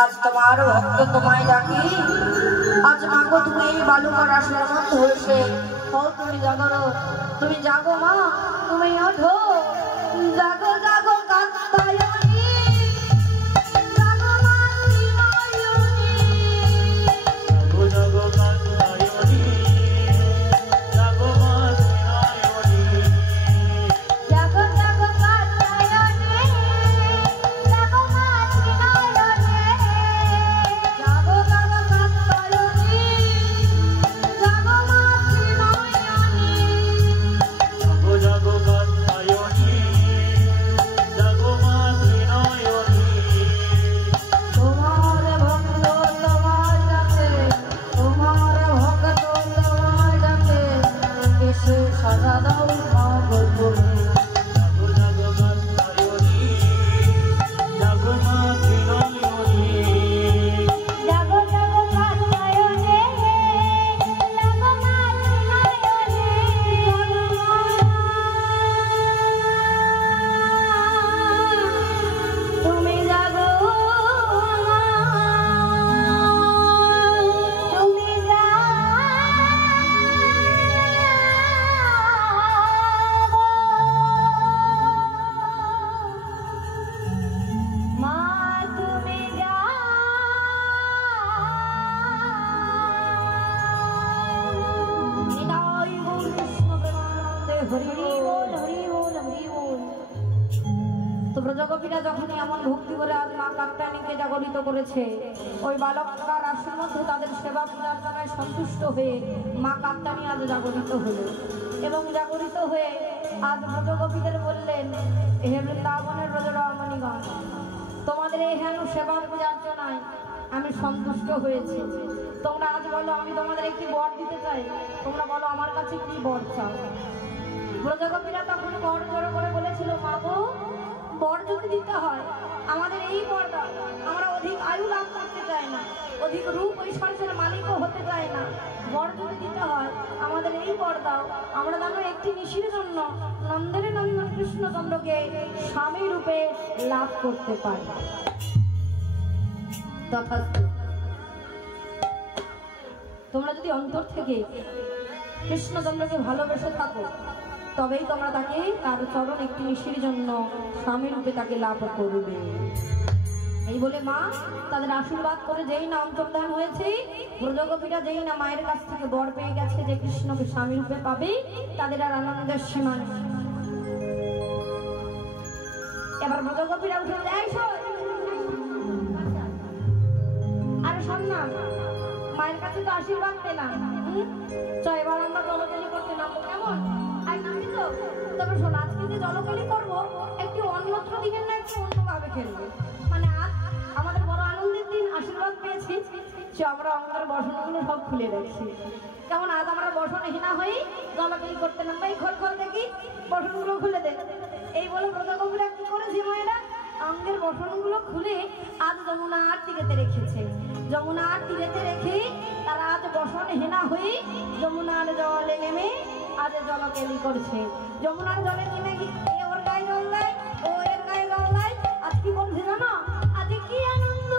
आज तुम्हार भक्त तुम्हें डाकी आज मांगो तुम्हें बालुका राशि मत होइसे हो तुम जागरो तुम जागो मां तुम्हें उठो जागो जागो कात्तायनी जागो मां श्रीमायनी जागो जागो कात्तायनी जागो मां श्रीमायनी जागो जागो कात्तायनी जागो मां श्रीमायनी जागो जागो कात्तायनी जागो मां श्रीमायनी जागो जागो कात्तायनी जागो मां श्रीमायनी तुम्हारे भक्त तुम्हारे डाके तुम्हारे भक्त तुम्हारे डाके कैसे सजा दाओ मां बोलो जागो जागो कात्तायनी जागो मां श्रीमायनी जागो जागो कात्तायनी जागो मां श्रीमायनी তুমি জাগো তুমি মা তুমি নিতাই গৌর কৃষ্ণ প্রেমানন্দে হরি বল হরি বল হরি বল। তো ব্রজগোপীরা যখন এমন ভক্তি করে আজ মা কাত্যায়নীকে জাগরিত করেছে ওই বালকা রাশির মধ্যে তাদের সেবা পূজার্চনায় সন্তুষ্ট হয়ে মা কাত্যায়নী আজ জাগরিত হলো এবং জাগরিত হয়ে আজ ব্রজগোপীদের বললেন, হে বৃন্দাবনের ব্রজরমণীগণ, তোমাদের এই হেন সেবা পূজার্চনায় আমি সন্তুষ্ট হয়েছি। তোমরা আজ বলো আমি তোমাদের একটি বর দিতে চাই, তোমরা বলো আমার কাছে কি বর চাও। ব্রজগোপীরা তখন বর জোড়ো করে বলেছিল, মা গো, বর যদি দিতে হয় আমাদের এই বর দাও, আমরা অধিক আয়ু লাভ করতে চাই না, অধিক রূপ ঐশ্বর্যের মালিকও হতে চাই না, বর যদি দিতে হয় আমাদের এই বর দাও, আমরা যেন একটি নিশির জন্য নন্দের নন্দন কৃষ্ণচন্দ্রকে স্বামী রূপে লাভ করতে পারি। তথাস্তু। তোমরা যদি অন্তর থেকে কৃষ্ণচন্দ্রকে ভালোবেসে থাকো তবেই তোমরা তাকে তার চরণ একটি নিশির জন্য স্বামী রূপে তাকে লাভ করবে। এই বলে মা তাদের আশীর্বাদ করে যেই না অন্তর্ধান হয়েছে, ব্রজগোপীরা যেই না মায়ের কাছ থেকে বর পেয়ে গেছে যে কৃষ্ণকে স্বামী রূপে পাবে, তাদের আর আনন্দের সীমা নেই। এবার ব্রজগোপীরা উঠে আরে শোন না, মায়ের কাছে তো আশীর্বাদ পেলাম, এবার আমরা জলকেলি করতে নামবো, কেমন? আর নামি তো, তবে শোন, আজকে যে জলকেলি করবো একটু অন্যত্র দিনের না একটু অন্যভাবে খেলবে। মানে আজ আমাদের বড় আনন্দের দিন, আশীর্বাদ পেয়েছি, সে আমরা আমাদের বসনগুলো সব খুলে রাখছি। কেমন? আজ আমরা বসনহীনা হয়ে জলকেলি করতে নামবো। এই খোল খোল দেখি, বসনগুলো খুলে দে। এই বলে ব্রজগোপীরা কি করেছে, মায়েরা অঙ্গের বসনগুলো খুলে আজ যমুনার তীরেতে রেখেছে। যমুনার তীরেতে রেখে তারা আজ বসনহীনা হয়ে যমুনার জলে নেমে আজ জলকেলি করছে। যমুনার জলে নেমে গিয়ে ওর গায়ে জল দেয়, ও এর গায়ে জল দেয়। আজ কি করছে জানো? আজ কি আনন্দ,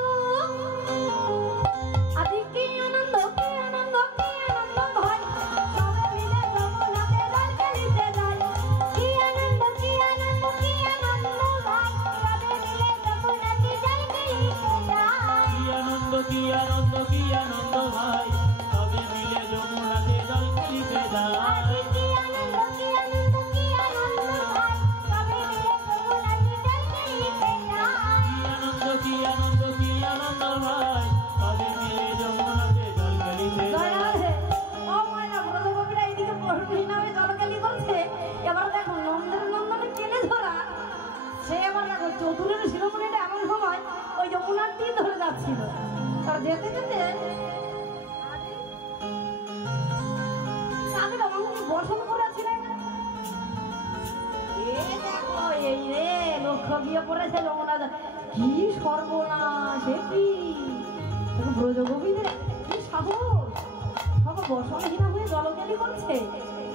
আজ কি আনন্দ, কি আনন্দ, কি আনন্দ ভাই, সবাই মিলে যমুনাতে জলকেলিতে যায়। কি আনন্দ, কি আনন্দ, কি আনন্দ ভাই, সবাই মিলে যমুনাতে জলকেলিতে যায়। কি আনন্দ, কি আনন্দ, কি আনন্দ ভাই, সবাই মিলে যমুনাতে জলকেলিতে যায়। কি আনন্দ, কি আনন্দ, কি আনন্দ ভাই, সবাই মিলে যমুনাতে জলকেলিতে যায়। কি আনন্দ, কি আনন্দ, কি আনন্দ ভাই, সবাই মিলে যমুনাতে জলকেলিতে যায়। ও মায়েরা, ব্রজগোপীরা এইদিকে বসনহীনা হয়ে জলকেলি করছে। এবার দেখো নন্দের নন্দনে টেনে ধরা, সে এবার দেখো চতুরের শিরোমণিটা এমন সময় ওই যমুনার তীর ধরে যাচ্ছিল। তার যেতে যেতে তাদের অঙ্গে বসন করেছিলেন। দেখো এই রে লক্ষ্য গিয়ে পড়েছে যমুনা, কি সর্বনাশ! কি ব্রজগোপীদের কি সাহস, সব বসনহীনা হয়ে জলকেলি করছে।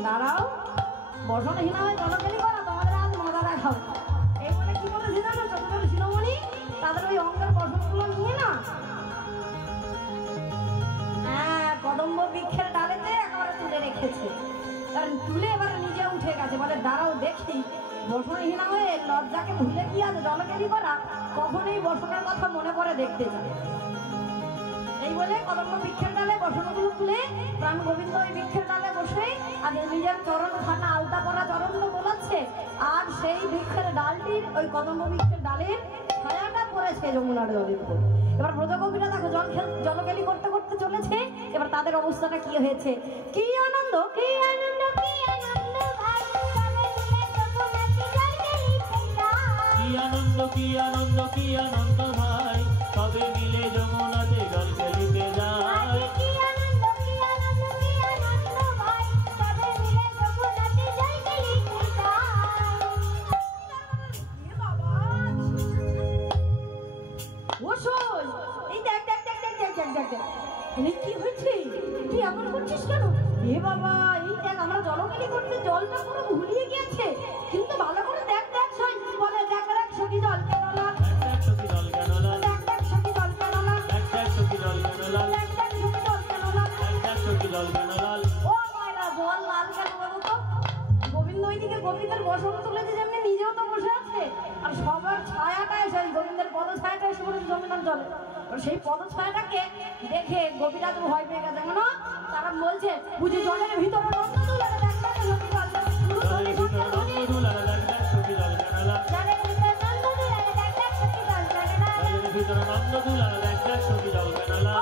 দাঁড়াও, বসনহীনা হয়ে জলকেলি করা তোমাদের আজ মজা দেখাও। এই বলে কি বলেছি জানো, চতুর্থ শিরোমণি তাদের ওই অঙ্গের বসনগুলো নিয়ে না কদম্ব বৃক্ষের ডালেতে একেবারে তুলে রেখেছে। কারণ তুলে এবারে নিজে উঠে গেছে, বলে দাঁড়াও দেখি, বসনহীনা হয়ে লজ্জাকে ভুলে কি আছে জলকেলি করা, কখনোই বসনের কথা মনে পড়ে দেখতে যায়। এই বলে কদম্ব বৃক্ষের ডালে বসনগুলো তুলে প্রাণ গোবিন্দ ওই বৃক্ষের ডালে বসে আজ নিজের চরণ খানা আলতা করা চরণ তো বোলাচ্ছে। আর সেই বৃক্ষের ডালটির ওই কদম্ব বৃক্ষের ডালের ছায়াটা পড়েছে যমুনার জলের উপর। এবার ব্রজগোপীরা দেখো জলকেলি করতে করতে চলেছে। এবার তাদের অবস্থাটা কি হয়েছে, কি আনন্দ, কি আনন্দ, কি আনন্দ ভাই, কি আনন্দ, কি আনন্দ, কি আনন্দ ভাই, সবে মিলে যমুনাতে জলকেলিতে যায়। কি আনন্দ, কি আনন্দ, কি আনন্দ ভাই, সবে মিলে যমুনাতে জলকেলিতে যায়। বাবা ওসই, এই দেখ দেখ দেখ দেখ দেখ দেখ দেখ দেখ, কি হয়েছে, তুই এমন করছিস কেন? এ বাবা, এই দেখ আমরা জলকেলি করতে জলটা পুরো ভুলিয়ে গিয়েছে। কিন্তু ভালো করে দেখ দেখ, সই বলে দেখ দেখ সখী জল কেন না, দেখ সখী জল কেন না, দেখ দেখ সখী জল কেন না, দেখ সখী জল কেন লাল, দেখ দেখ সখী জল কেন না, দেখ সখী জল কেন লাল। ও মায়েরা, জল লাল কেন বলো তো? গোবিন্দ ওইদিকে গোপীদের বসন তুলেছে, যেমনি নিজেও তো বসে আছে, আর সবার ছায়াটা এসে গোবিন্দের পদ ছায়াটা এসে পড়েছে যমুনার জলে। সেই পদ ছায়াটাকে দেখে গোপীরা তো ভয় পেয়ে গেছে। কেন? তারা বলছে বুঝি জলের ভিতরে নন্দ দুলারে, দেখ দেখ সখী জল, জলের ভিতরে নন্দ দুলারে, দেখ দেখ সখী জল কেন লাল, জলের ভিতরে নন্দ দুলারে, দেখ দেখ সখী জল কেন না, জলের ভিতরে নন্দ দুলারে, দেখ দেখ সখী জল কেন লাল।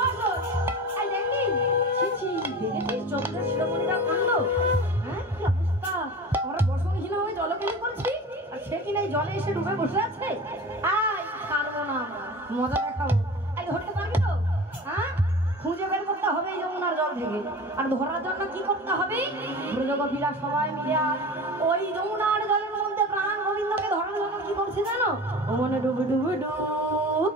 এই দেখলি, ছি ছি, দেখেছিস চতুরের শিরোমণিরা কাণ্ড? হ্যাঁ, কি অবস্থা! আমরা বসনহীন হয়ে জলকেলি করছি, আর সে কিনা এই জলে এসে ডুবে বসে আছে। আয় ছাড়বো না, মজা দেখাবো। এই ধরতে পারবি তো? হ্যাঁ, খুঁজে বের করতে হবে এই যমুনার জল থেকে। আর ধরার জন্য কি করতে হবে? ব্রজগোপীরা সবাই মিলে আর ওই যমুনার জলের মধ্যে প্রাণ গোবিন্দকে ধরার জন্য কি করছে জানো? ও মনে ডুবু ডুবু ডুব।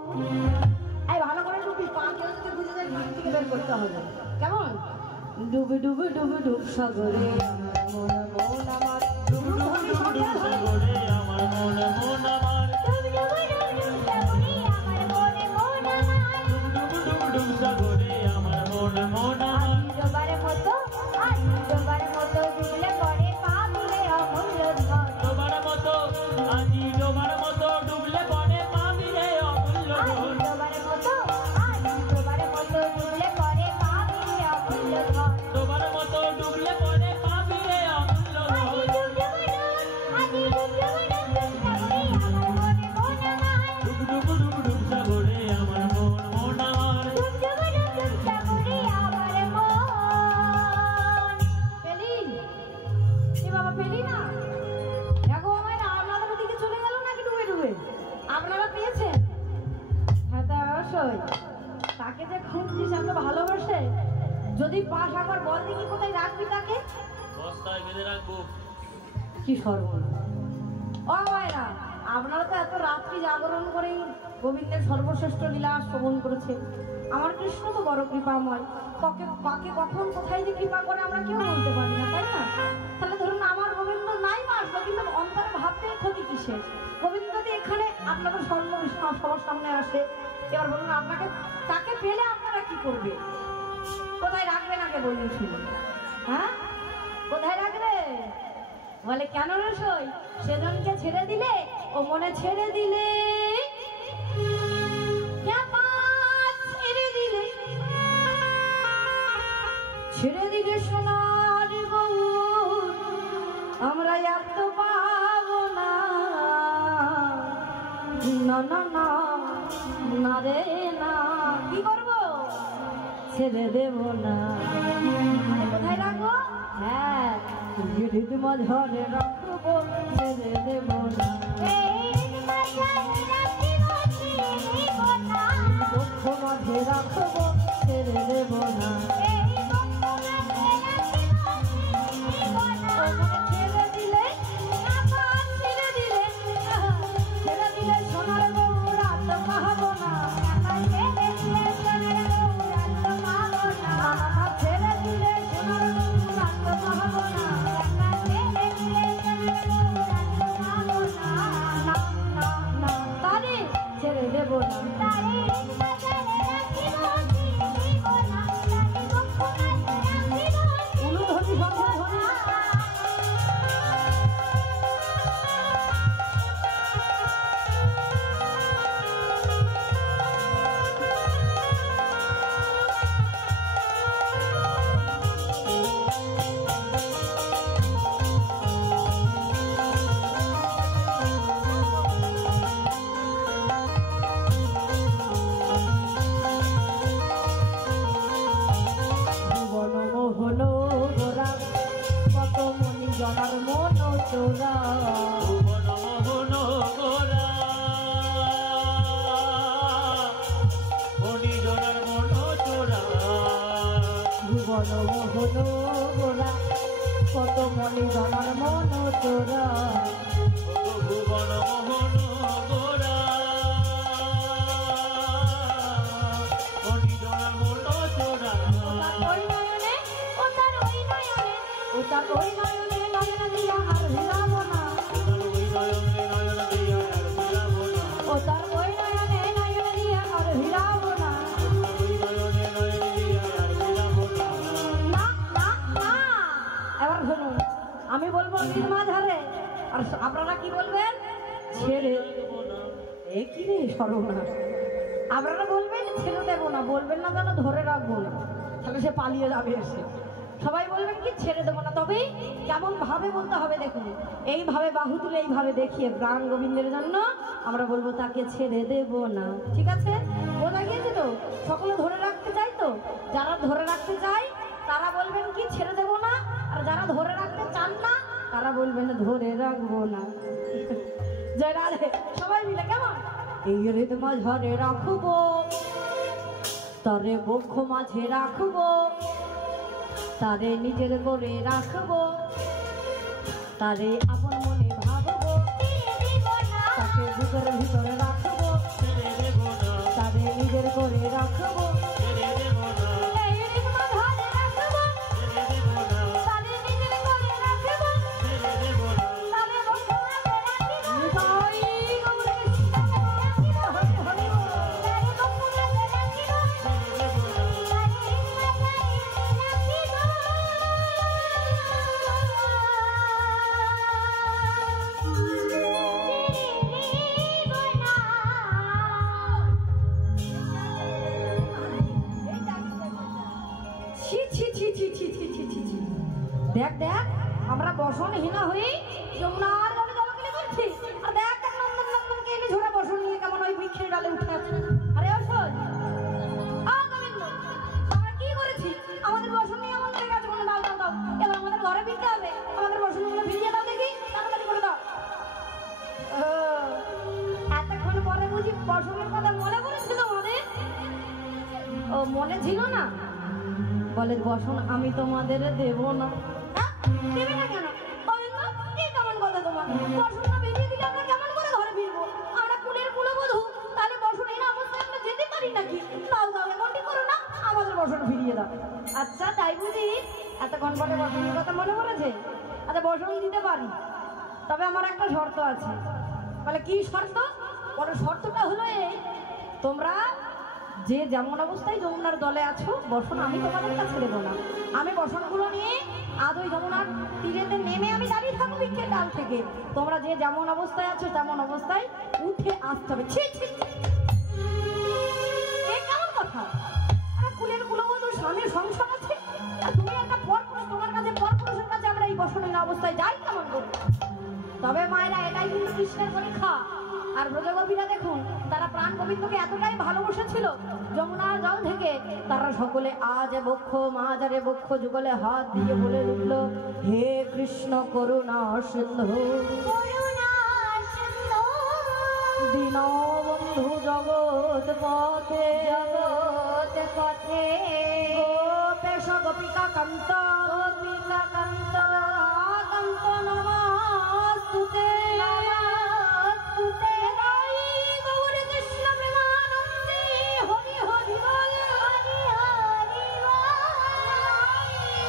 এই ভালো করে ডুবি, পা কেউ যদি বুঝে যায় ভিড় থেকে বের করতে হবে। কেমন? ডুবু ডুবু ডুবু ডুব সাগরে মন মন আমার, ডুবু ডুবু ডুবু ডুব সাগরে আমার মন মন আমার, ডুবু ডুবু ডুবু ডুব সাগরে আমার মন মন আমার, ডুবু ডুবু ডুবু ডুব সাগরে আমার মন মন আমার। ডোবার মতো, আর ডোবার মতো দিলে পরে পা দিলে অমর যদি পাস একবার বল দেখি কোথায় রাখবি তাকে? বস্তায় বেঁধে রাখবো। কি সর্বনাশ! ও ভাইরা, আপনারা তো এত রাত্রি জাগরণ করেই গোবিন্দের সর্বশ্রেষ্ঠ লীলা শ্রবণ করেছে। আমার কৃষ্ণ তো বড় কৃপাময়, কাকে কখন কোথায় যে কৃপা করে আমরা কেউ বলতে পারি না, তাই না? তাহলে ধরুন আমার গোবিন্দ নাই বা আসলো, কিন্তু অন্তর ভাবতে ক্ষতি কিসের? গোবিন্দ যদি এখানে আপনাদের সবার সামনে আসে, এবার বলুন আপনাকে তাকে পেলে আপনারা কি করবে? কোথায় রাখবেন আগে বলুন শুনুন। হ্যাঁ, কোথায় রাখবে? বলে কেন রসই সেজনকে ছেড়ে দিলে ও মনে ছেড়ে দিলে, ছেড়ে দিলে সোনার বউ আমরা এত পাবো না, না না না না রে না। কি করবো? ছেড়ে দেব না। কোথায় রাখবো? হ্যাঁ, মাঝরে রাখবো, ছেড়ে দেব না। মাঝে রাখবো, ছেড়ে দেব না। ছেড়ে দিলে সোনার বউ রাত পাবো না, ছেড়ে দিলে সোনার বউ রাত পাবো না, তারে ছেড়ে দেব না। জনার মন চোরা ভুবন মোহন গোরা, মণি জনার মন চোরা। ভুবন মোহন গোরা কত মণি জনার মন চোরা, ভুবন মোহন গোরা, মণি জনার মন চোরা। ওই নয়নে ও তার ওই নয়নে, ও তার ওই নয়নে নয়ন দিয়া আর হিলাবো না, ওই নয়নে নয়ন দিয়া আর হিলাবো না, ও তার ওই নয়নে নয়ন দিয়া আর হিলাবো না, ওই নয়নে নয়ন দিয়া আর হিলাবো না। না না না। এবার শুনুন, আমি বলবো নির্মাঝারে, আর আপনারা কি বলবেন? ছেড়ে দেবো না। এ কি রে সর্বনাশ! আপনারা বলবেন ছেড়ে দেবো না, বলবেন না যেন ধরে রাখবো না, তাহলে সে পালিয়ে যাবে এসে। সবাই বলবেন কি ছেড়ে দেবো না, তবে কেমন ভাবে বলতে হবে দেখুন। এইভাবে বাহু তুলে এইভাবে দেখিয়ে প্রাণ গোবিন্দের জন্য আমরা বলবো তাকে ছেড়ে দেব না। ঠিক আছে, বোঝা গিয়েছে তো? সকলে ধরে রাখতে চাই তো? যারা ধরে রাখতে চায় তারা বলবেন কি ছেড়ে দেব না, আর যারা ধরে রাখতে চান না তারা বলবেন ধরে রাখবো না। জয় রাধে। সবাই মিলে কেমন? এই হৃদ মাঝে রাখবো, তারে বক্ষ মাঝে রাখবো, তারে নিজের করে রাখবো, তারে আপন মনে ভাববো, তাকে বুকের ভিতরে রাখবো, ছেড়ে দেবো না, তারে নিজের করে রাখবো, ছেড়ে দেবো না, এই হৃদ মাঝে রাখবো, ছেড়ে দেবো না, তারে নিজের করে রাখবো, ছেড়ে দেবো না। তারে বক্ষ মাঝে রাখবো। নিতাই গৌর কৃষ্ণ হরি হরি বল। তারে বক্ষ মাঝে রাখবো, দেখ দেখ আমরা বসনহীনা হয়ে যমুনার জলে জলকেলি করছি, আর দেখ দেখ নন্দন নন্দন কে এনে ঝোড়া বসন নিয়ে কেমন ওই বৃক্ষের ডালে উঠে আছে। আরে আসল গোবিন্দ, আমরা কি করেছি? আমাদের বসন নিয়ে এমন হয়ে গেছে, দাও দাও দাও, এবার আমাদের ঘরে ফিরতে হবে, আমাদের বসনগুলো ফিরিয়ে দাও দেখি, তাড়াতাড়ি করে দাও। এতক্ষণ পরে বুঝি বসনের কথা মনে পড়েছিল তোমাদের? ও মনে ছিল না? বলে বসন আমি তোমাদের দেব না। দেবে না কেন? এই কেমন কথা তোমার? বসন না বেরিয়ে দিলে আমরা কেমন করে ঘরে ফিরবো? আমরা কুলের কুলবধূ, তাহলে বসন এই অবস্থায় আমরা যেতে পারি নাকি? দাও দাও, এমনটি করো না, আমাদের বসন ফিরিয়ে দাও। আচ্ছা তাই বুঝি? এতক্ষণ পরে বসনের কথা মনে পড়েছে? আচ্ছা বসন দিতে পারি, তবে আমার একটা শর্ত আছে। বলে কি শর্ত? বলে শর্তটা হলো এই, তোমরা যে যেমন অবস্থায় যমুনার দলে আছো, বসন আমি তোমাদের কাছে দেবো না। আমি বসনগুলো নিয়ে আজ ওই যমুনার তীরেতে নেমে আমি দাঁড়িয়ে থাকবো বৃক্ষের ডাল থেকে। তোমরা যে যেমন অবস্থায় আছো তেমন অবস্থায় উঠে আসতে হবে। ছি ছি, কেমন কথা? কুলের কুলবধূ, স্বামীর সংসার আছে, আর তুমি একটা পরপুরুষ, তোমার কাছে পরপুরুষের কাছে আমরা এই বসনের অবস্থায় যাই কেমন করে? তবে মায়েরা, এটাই কিন্তু কৃষ্ণের পরীক্ষা। আর ব্রজগোপীরা দেখুন, তারা প্রাণ গোবিন্দকে এতটাই ভালোবেসেছিল, যমুনার জল থেকে তারা সকলে আজ বক্ষ মাঝারে বক্ষ যুগলে হাত দিয়ে বলে উঠল, হে কৃষ্ণ করুণা সিন্ধু দীনবন্ধু জগৎ পথে গোপেশ গোপিকা কান্ত নমস্তুতে গৌর কৃষ্ণ প্রেমানন্দে হরি হরি বল, হরি হরি বল,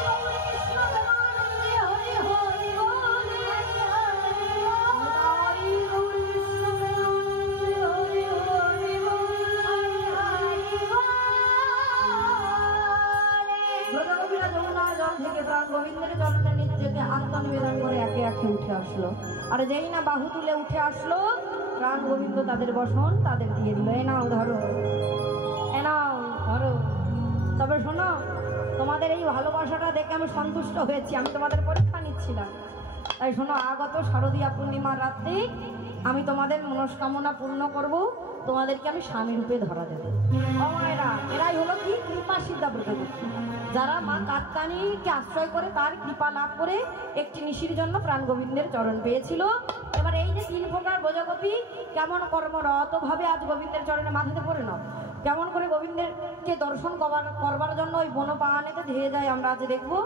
গৌর কৃষ্ণ প্রেমানন্দে হরি হরি বল, হরি হরি বল, গৌর কৃষ্ণ প্রেমানন্দে হরি হরি বল, হরি হরি বল। ব্রজগোপীরা যমুনার জল থেকে প্রাণ গোবিন্দের চরণে নিজেকে আত্মনিবেদন করে একে একে উঠে আসলো। আর যেই না বাহু তুলে উঠে আসলো, প্রাণ গোবিন্দ তাদের বসন তাদের দিয়ে দিল, এ নাও ধরো, এ নাও ধরো। তবে শোনো, তোমাদের এই ভালোবাসাটা দেখে আমি সন্তুষ্ট হয়েছি, আমি তোমাদের পরীক্ষা নিচ্ছিলাম। তাই শোনো, আগত শারদীয়া পূর্ণিমার রাত্রে আমি তোমাদের মনস্কামনা পূর্ণ করব, তোমাদেরকে আমি স্বামী রূপে ধরা দেবো। এরাই হলো কি কৃপা সিদ্ধা ব্রজগোপী, যারা মা কাত্যায়নীকে আশ্রয় করে তার কৃপা লাভ করে একটি নিশির জন্য প্রাণ গোবিন্দের চরণ পেয়েছিল। এবার এই যে 3 প্রকার ব্রজগোপী কেমন কর্মরত ভাবে আজ গোবিন্দের চরণে মাথাতে পড়ে নাও, কেমন করে গোবিন্দেরকে দর্শন করবার জন্য ওই বনপাহানেতে ধেয়ে যায়, আমরা আজ দেখবো।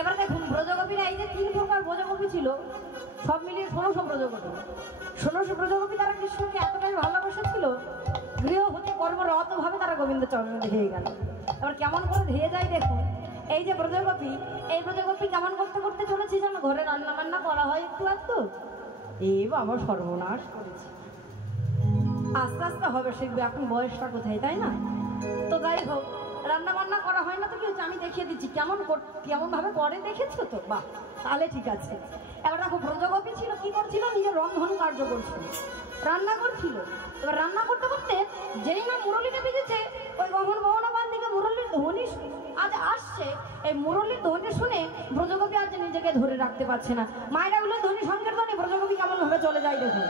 এবার দেখুন, ব্রজগোপীরা এই যে 3 প্রকার ব্রজগোপী ছিল, সব মিলিয়ে 1600 ব্রজগোপী। 1600 ব্রজগোপী তারা কৃষ্ণকে এতটাই ভালোবাসা ছিল, গৃহ হতে কর্মরত ভাবে তারা গোবিন্দের চরণে ধেয়ে গেল। এবার কেমন করে ধেয়ে যায় দেখুন, এই যে ব্রজগোপী, এই ব্রজগোপী কেমন করতে করতে চলেছে যেন ঘরে রান্না বান্না করা হয় একটু একটু, এই বাবা সর্বনাশ করেছে। আস্তে আস্তে হবে শিখবে, এখন বয়সটা কোথায়, তাই না? তো যাই হোক, রান্না বান্না করা হয় না তো কি হচ্ছে, আমি দেখিয়ে দিচ্ছি কেমন ভাবে করে, দেখেছো তো? বাহ, তাহলে ঠিক আছে। এবার দেখো, ব্রজগোপী ছিল কি করছিল, নিজের রন্ধন কার্য করছিল, রান্না করছিল। এবার রান্না করতে করতে যেই না মুরলিটা বেজেছে, ওই গহন ভবনবান দিকে মুরলির ধ্বনি আজ আসছে। এই মুরলির ধ্বনি শুনে ব্রজগোপী আজ নিজেকে ধরে রাখতে পারছে না, মায়েরা গুলো ধ্বনি সংকীর্তনে ব্রজগোপী কেমন ভাবে চলে যায় দেখুন।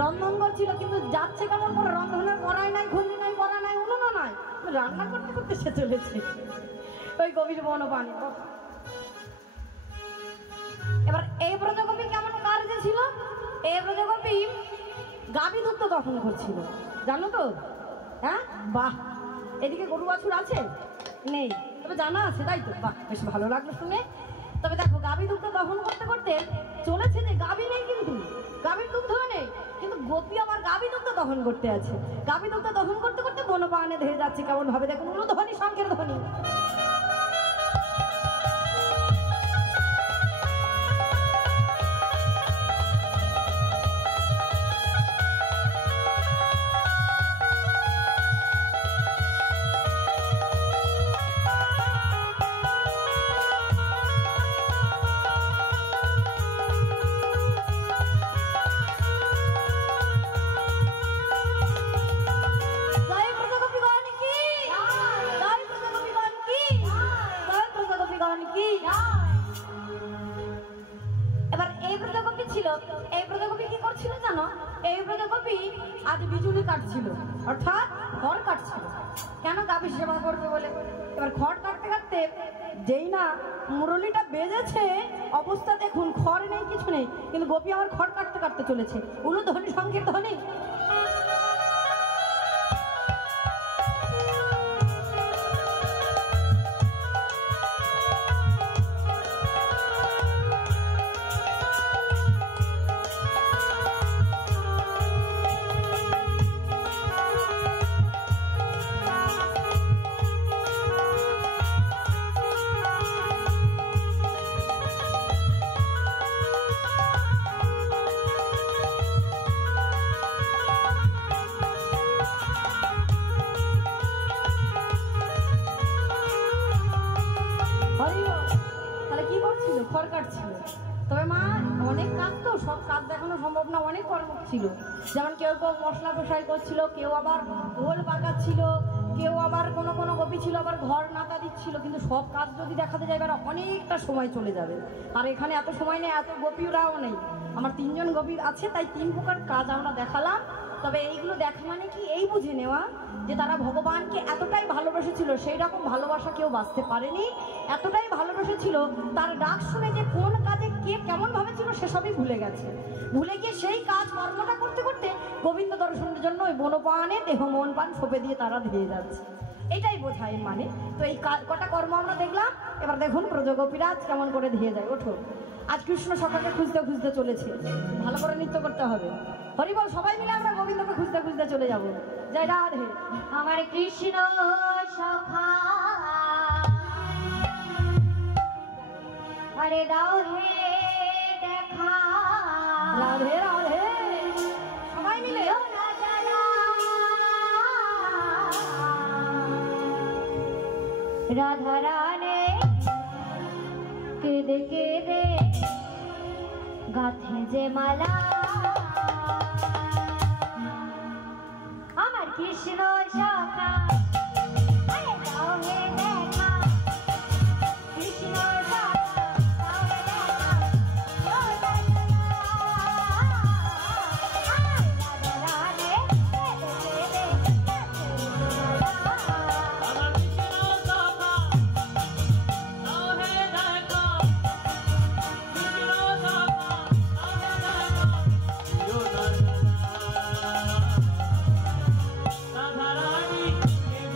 রন্ধন করছিল, কিন্তু যাচ্ছে কেমন করে, রন্ধনের করাই নাই, খুলি নাই, করা নাই, উনুনও নাই, রান্না করতে করতে সে চলেছে ওই গভীর বনপানে। এবার এই ব্রজগোপী কেমন কার্যে ছিল, এই ব্রজগোপী গাভী দুধ দহন করছিল, জানো তো? হ্যাঁ, বাহ। এদিকে গরু বাছুর আছে নেই, তবে জানা আছে, তাই তো? বাহ, বেশ ভালো লাগলো শুনে। তবে দেখো, গাভী দুধ দহন করতে করতে চলেছে যে গাভী নেই, কিন্তু গাভীর দুগ্ধ নেই, কিন্তু গোপী আমার গাভী দুগ্ধ দহন করতে আছে। গাভী দুগ্ধ দহন করতে করতে বনপাহানে ধেয়ে যাচ্ছে কেমন ভাবে দেখুন, ধ্বনি শঙ্কের ধ্বনি। দিকে কবি আজ বিজুলি কাটছিল, অর্থাৎ খড় কাটছিল। কেন? গাভীর সেবা করবে বলে। এবার খড় কাটতে কাটতে যেই না মুরলিটা বেজেছে, অবস্থা দেখুন, খড় নেই, কিছু নেই, কিন্তু গোপী আমার খড় কাটতে কাটতে চলেছে। উলুধ্বনি সংকীর্তনী। তবে মা অনেক কাজ তো, সব কাজ দেখানো সম্ভব না, অনেক কর্ম ছিল। যেমন কেউ কেউ মশলা কষাই করছিল, কেউ আবার ঘোল পাকাচ্ছিল, কেউ আবার কোনো কোনো গোপী ছিল আবার ঘর নাতা দিচ্ছিল। কিন্তু সব কাজ যদি দেখাতে যাই এবার অনেকটা সময় চলে যাবে, আর এখানে এত সময় নেই, এত গোপীরাও নেই। আমার 3 জন গোপী আছে, তাই 3 প্রকার কাজ আমরা দেখালাম। তবে এইগুলো দেখা মানে কি, এই বুঝে নেওয়া যে তারা ভগবানকে এতটাই ভালোবেসেছিল, সেই রকম ভালোবাসা কেউ বাঁচতে পারেনি। এতটাই ভালোবেসেছিল, তার ডাক শুনে যে কোন কাজে কে কেমন ভাবে ছিল সেসবই ভুলে গেছে। ভুলে গিয়ে সেই কাজ কর্মটা করতে করতে গোবিন্দ দর্শনের জন্য ওই বনপানে দেহ মন পান সঁপে দিয়ে তারা ধেয়ে যাচ্ছে। এটাই বোঝায় মানে। তো এই কটা কর্ম আমরা দেখলাম। এবার দেখুন ব্রজগোপীরাজ কেমন করে ধেয়ে যায়। ওঠো, আজ কৃষ্ণ সকালকে খুঁজতে খুঁজতে চলেছে, ভালো করে নৃত্য করতে হবে। হরিবল, সবাই মিলে আমরা গোবিন্দকে খুঁজতে খুঁজতে চলে যাব। জয় রাধে। আমার কৃষ্ণ সখা আরে দাও হে দেখা, রাধে রাধে, সবাই মিলে। রাধা রানে কেঁদে কেঁদে গাথে যে মালা, আমার কৃষ্ণ সখা আরে দাও হে দেখা, কৃষ্ণ সখা দাও হে দেখা, ও রাধা রানে কেঁদে কেঁদে গাথে যে মালা। আমার কৃষ্ণ সখা দাও হে দেখা, কৃষ্ণ সখা দাও হে দেখা, প্রিয় রাধা রানী কেঁদে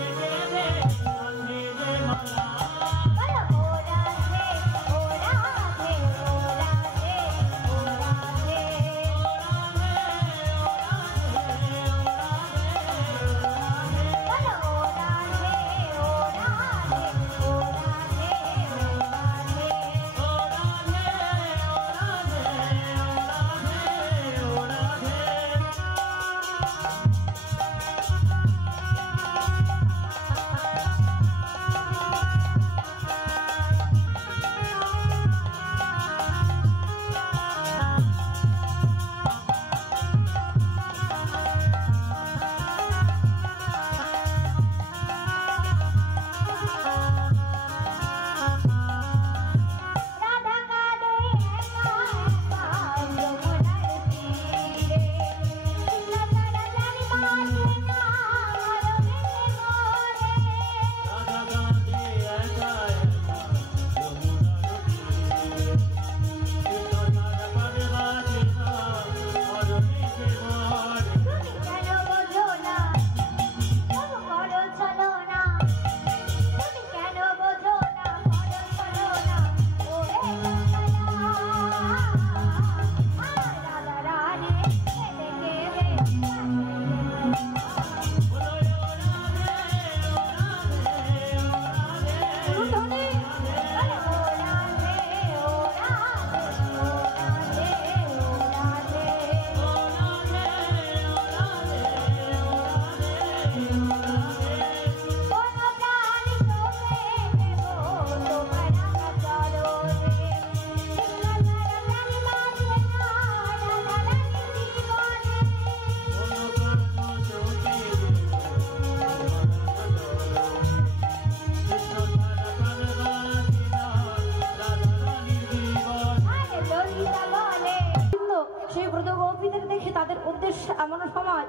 কোনো সময়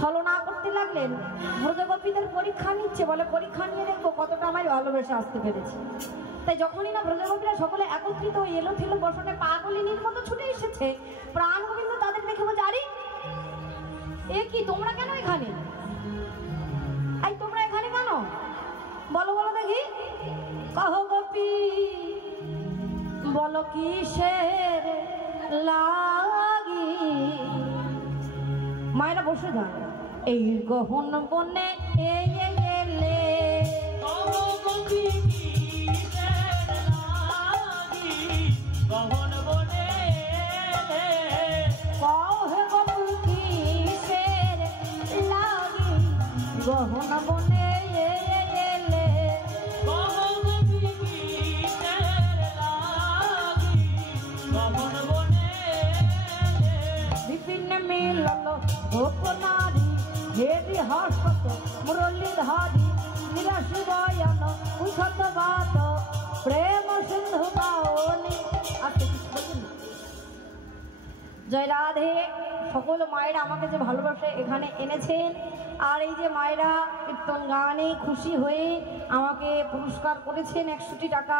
ছলনা করতে লাগলেন। ব্রজগোপীদের পরীক্ষা নিচ্ছে, বলে পরীক্ষা নিয়ে দেখবো কতটা আমায় ভালোবেসে আসতে পেরেছি। তাই যখনই না ব্রজগোপীরা সকলে একত্রিত হয়ে এলো থিলো বসনে পাগলিনীর মতো ছুটে এসেছে, প্রাণ গোবিন্দ তাদের দেখে বলছে, আরে এ কি তোমরা কেন এখানে? এই তোমরা এখানে কেন? বলো বলো দেখি, কহ গোপী বলো কিসের লাগি। মায়েরা বসে যান। এই গহন বনে এলে গহন বনে কহে গোপী কিসের লাগি, গহন বনে এলে বিপিন মিলল গোপনারী হেরি হর্ষত মুরলীধারী নিরাশি বয়ন উষত বাত প্রেম সিন্ধু বাউলি। আচ্ছা কিছু বলুন না। জয় রাধে। সকল মায়েরা আমাকে যে ভালোবাসে এখানে এনেছেন, আর এই যে মায়েরা কীর্তন গানে খুশি হয়ে আমাকে পুরস্কার করেছেন 100 টাকা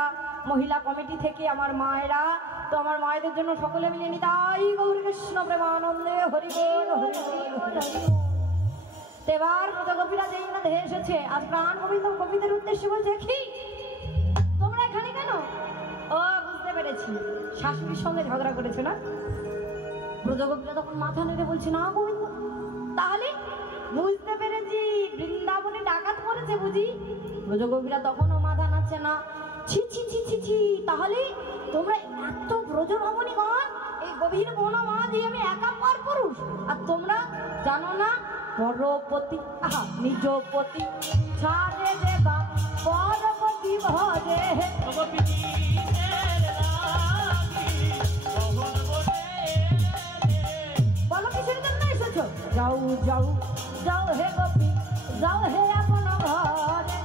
মহিলা কমিটি থেকে আমার মায়েরা। তো আমার মায়েদের জন্য সকলে মিলে নিতাই গৌর কৃষ্ণ প্রেমানন্দে হরি বল হরি বল হরি বল। এবার ব্রজগোপীরা যেই না ধেয়ে এসেছে, আজ প্রাণ গোবিন্দ গোপীদের উদ্দেশ্যে বলছে, কি তোমরা এখানে কেন? ও বুঝতে পেরেছি, শাশুড়ির সঙ্গে ঝগড়া করেছে না? ব্রজগোপীরা তখন মাথা নেড়ে বলছে, না গোবিন্দ, তাহলে বুঝতে পেরেছি বৃন্দাবনে ডাকাত করেছে বুঝি। ব্রজগোপীরা তখনও মাথা নাড়ছে না। ছি ছি ছি ছি ছি, তাহলে তোমরা এত ব্রজরমণীগণ এই গভীর বনমাঝে আমি একা পর পুরুষ, আর তোমরা জানো না পরপতি নিজপতি ছাড়ে দেবা পরপতি ভজে। বলো কিসের জন্য এসেছো? যাও যাও যাও হে গোপী, যাও হে আপন ঘরে।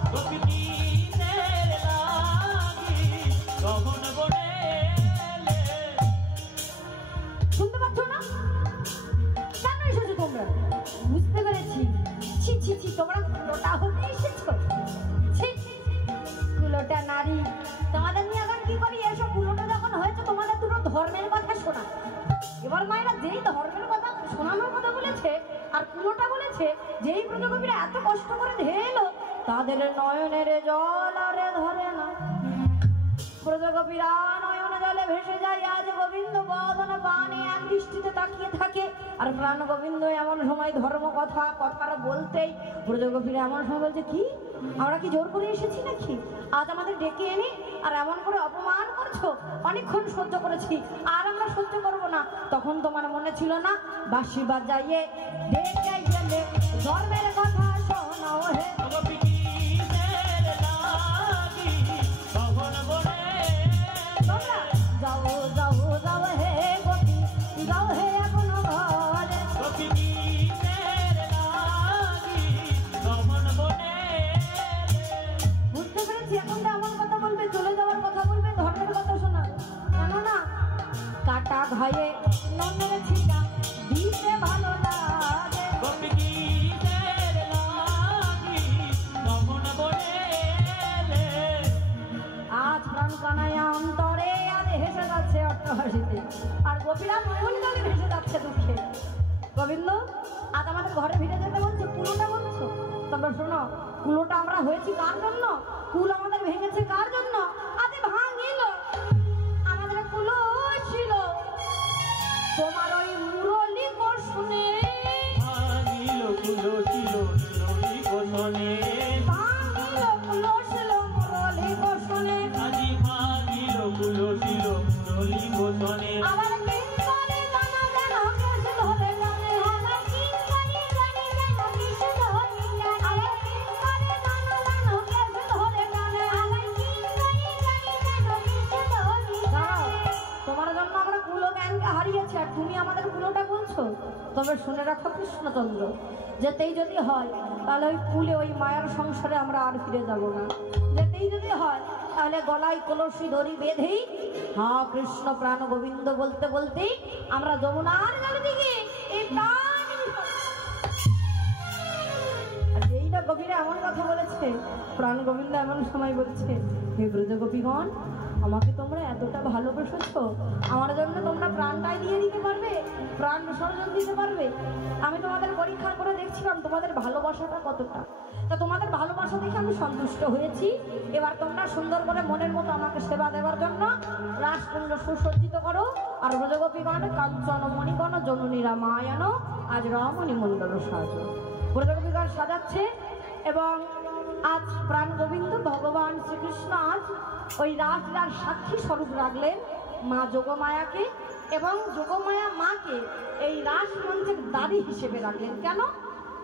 শুনতে পাচ্ছ না? কেন এসেছো তোমরা? বুঝতে পেরেছি। ছি ছি ছি, তোমরা কুলোটা হতে এসেছো। ছি, কুলোটা নারী, তোমাদের নিয়ে এখন কি করি? এসব কুলোটা যখন হয়েছে তোমাদের দুটো ধর্মের কথা শোনা। এবার মায়েরা যেই ধর্মের কথা শোনানোর কথা বলেছে আর কুলোটা বলেছে, যেই ব্রজগোপীরা এত কষ্ট করে ধেয়ে এলো, তাদের নয়নের জল আরে ধরে না। ব্রজগোপীরা নয়ন জলে ভেসে যায়। আজ গোবিন্দ বদন পানে এক দৃষ্টিতে তাকিয়ে থাকে, আর প্রাণ গোবিন্দ এমন সময় ধর্ম কথাটা বলতেই ব্রজগোপীরা এমন সময় বলছে, কি আমরা কি জোর করে এসেছি নাকি? আজ আমাদের ডেকে এনে আর এমন করে অপমান করছো, অনেকক্ষণ সহ্য করেছি, আর আমরা সহ্য করবো না। তখন তোমার মনে ছিল না বাঁশি বাজাইয়ে ডেকে গেলে ধর্মের কথা শোনাও হে। যাও যাও যাও হে গোপী, যাও হে আপন ঘরে। বুঝতে পেরেছি, এখন তো এমন কথা বলবে, চলে যাওয়ার কথা বলবে, ধর্মের কথা শোনাবে। কেননা কাটা ঘায়ে নন্দের ছিটা দিতে ভালো লাগে। আজ প্রাণ কানাইয়া অন্তরে আর হেসে যাচ্ছে অট্টহাসিতে, আর গোপীরা ময়ূরী দলে ভেসে যাচ্ছে দুঃখে। গোবিন্দ আজ আমাদের ঘরে ফিরে যেতে বলছে, কুলোটা বলছো। তবে শোনো, কুলোটা আমরা হয়েছি কার জন্য? কুল আমাদের ভেঙেছে কার জন্য? আজ ভাঙিল আমাদের কুলো ছিল তোমার ওই মুরলী বসনে। ভাঙিল কুলো ছিল মুরলী বসনে, ভাঙিল কুলো ছিল মুরলী বসনে, আজি ভাঙিল কুলো ছিল মুরলী বসনে। আবার কিঙ্করে জানা যেন কেশ ধরে জানে, আবার কিঙ্করে জানি যেন কেশ ধরে জানে, আবার কিঙ্করে জানা যেন কেশ ধরে জানে, আবার কিঙ্করে জানি যেন কেশ ধরে জানে। তোমার জন্য আমরা কুলো জ্ঞানকে হারিয়েছি, আর তুমি আমাদের কুলোটা বলছো। তবে শুনে রাখো কৃষ্ণচন্দ্র, যেতেই যদি হয় তাহলে ওই কুলে ওই মায়ার সংসারে আমরা আর ফিরে যাব না। যেতেই যদি হয় তাহলে গলায় কলসি দড়ি বেঁধেই হা কৃষ্ণ প্রাণ গোবিন্দ বলতে বলতেই আমরা যমুনার জল দিকে এই প্রাণ সাজাচ্ছে, প্রাণ গোবিন্দ এমন সময় বলছে, হে ব্রজগোপীগণ, আমাকে তোমরা এতটা ভালোবেসেছো, আমার জন্য তোমরা প্রাণটাই দিয়ে দিতে পারবে, প্রাণ বিসর্জন দিতে পারবে। আমি তোমাদের পরীক্ষা করে দেখছিলাম তোমাদের ভালোবাসাটা কতটা। তা তোমাদের ভালোবাসা দেখে আমি সন্তুষ্ট হয়েছি। এবার তোমরা সুন্দর করে মনের মতো আমাকে সেবা দেওয়ার জন্য রাসকুণ্ড সুসজ্জিত করো। আর ব্রজগোপীগণ কাঞ্চন মণিগণ জননী রামায়ণ আজ রমণী মণ্ডল সাজ। ব্রজগোপীগণ সাজাচ্ছে এবং আজ প্রাণ গোবিন্দ ভগবান শ্রীকৃষ্ণ আজ ওই রাসলীলার সাক্ষী স্বরূপ রাখলেন মা যোগমায়াকে, এবং যোগমায়া মাকে এই রাস মঞ্চের দাবি হিসেবে রাখলেন। কেন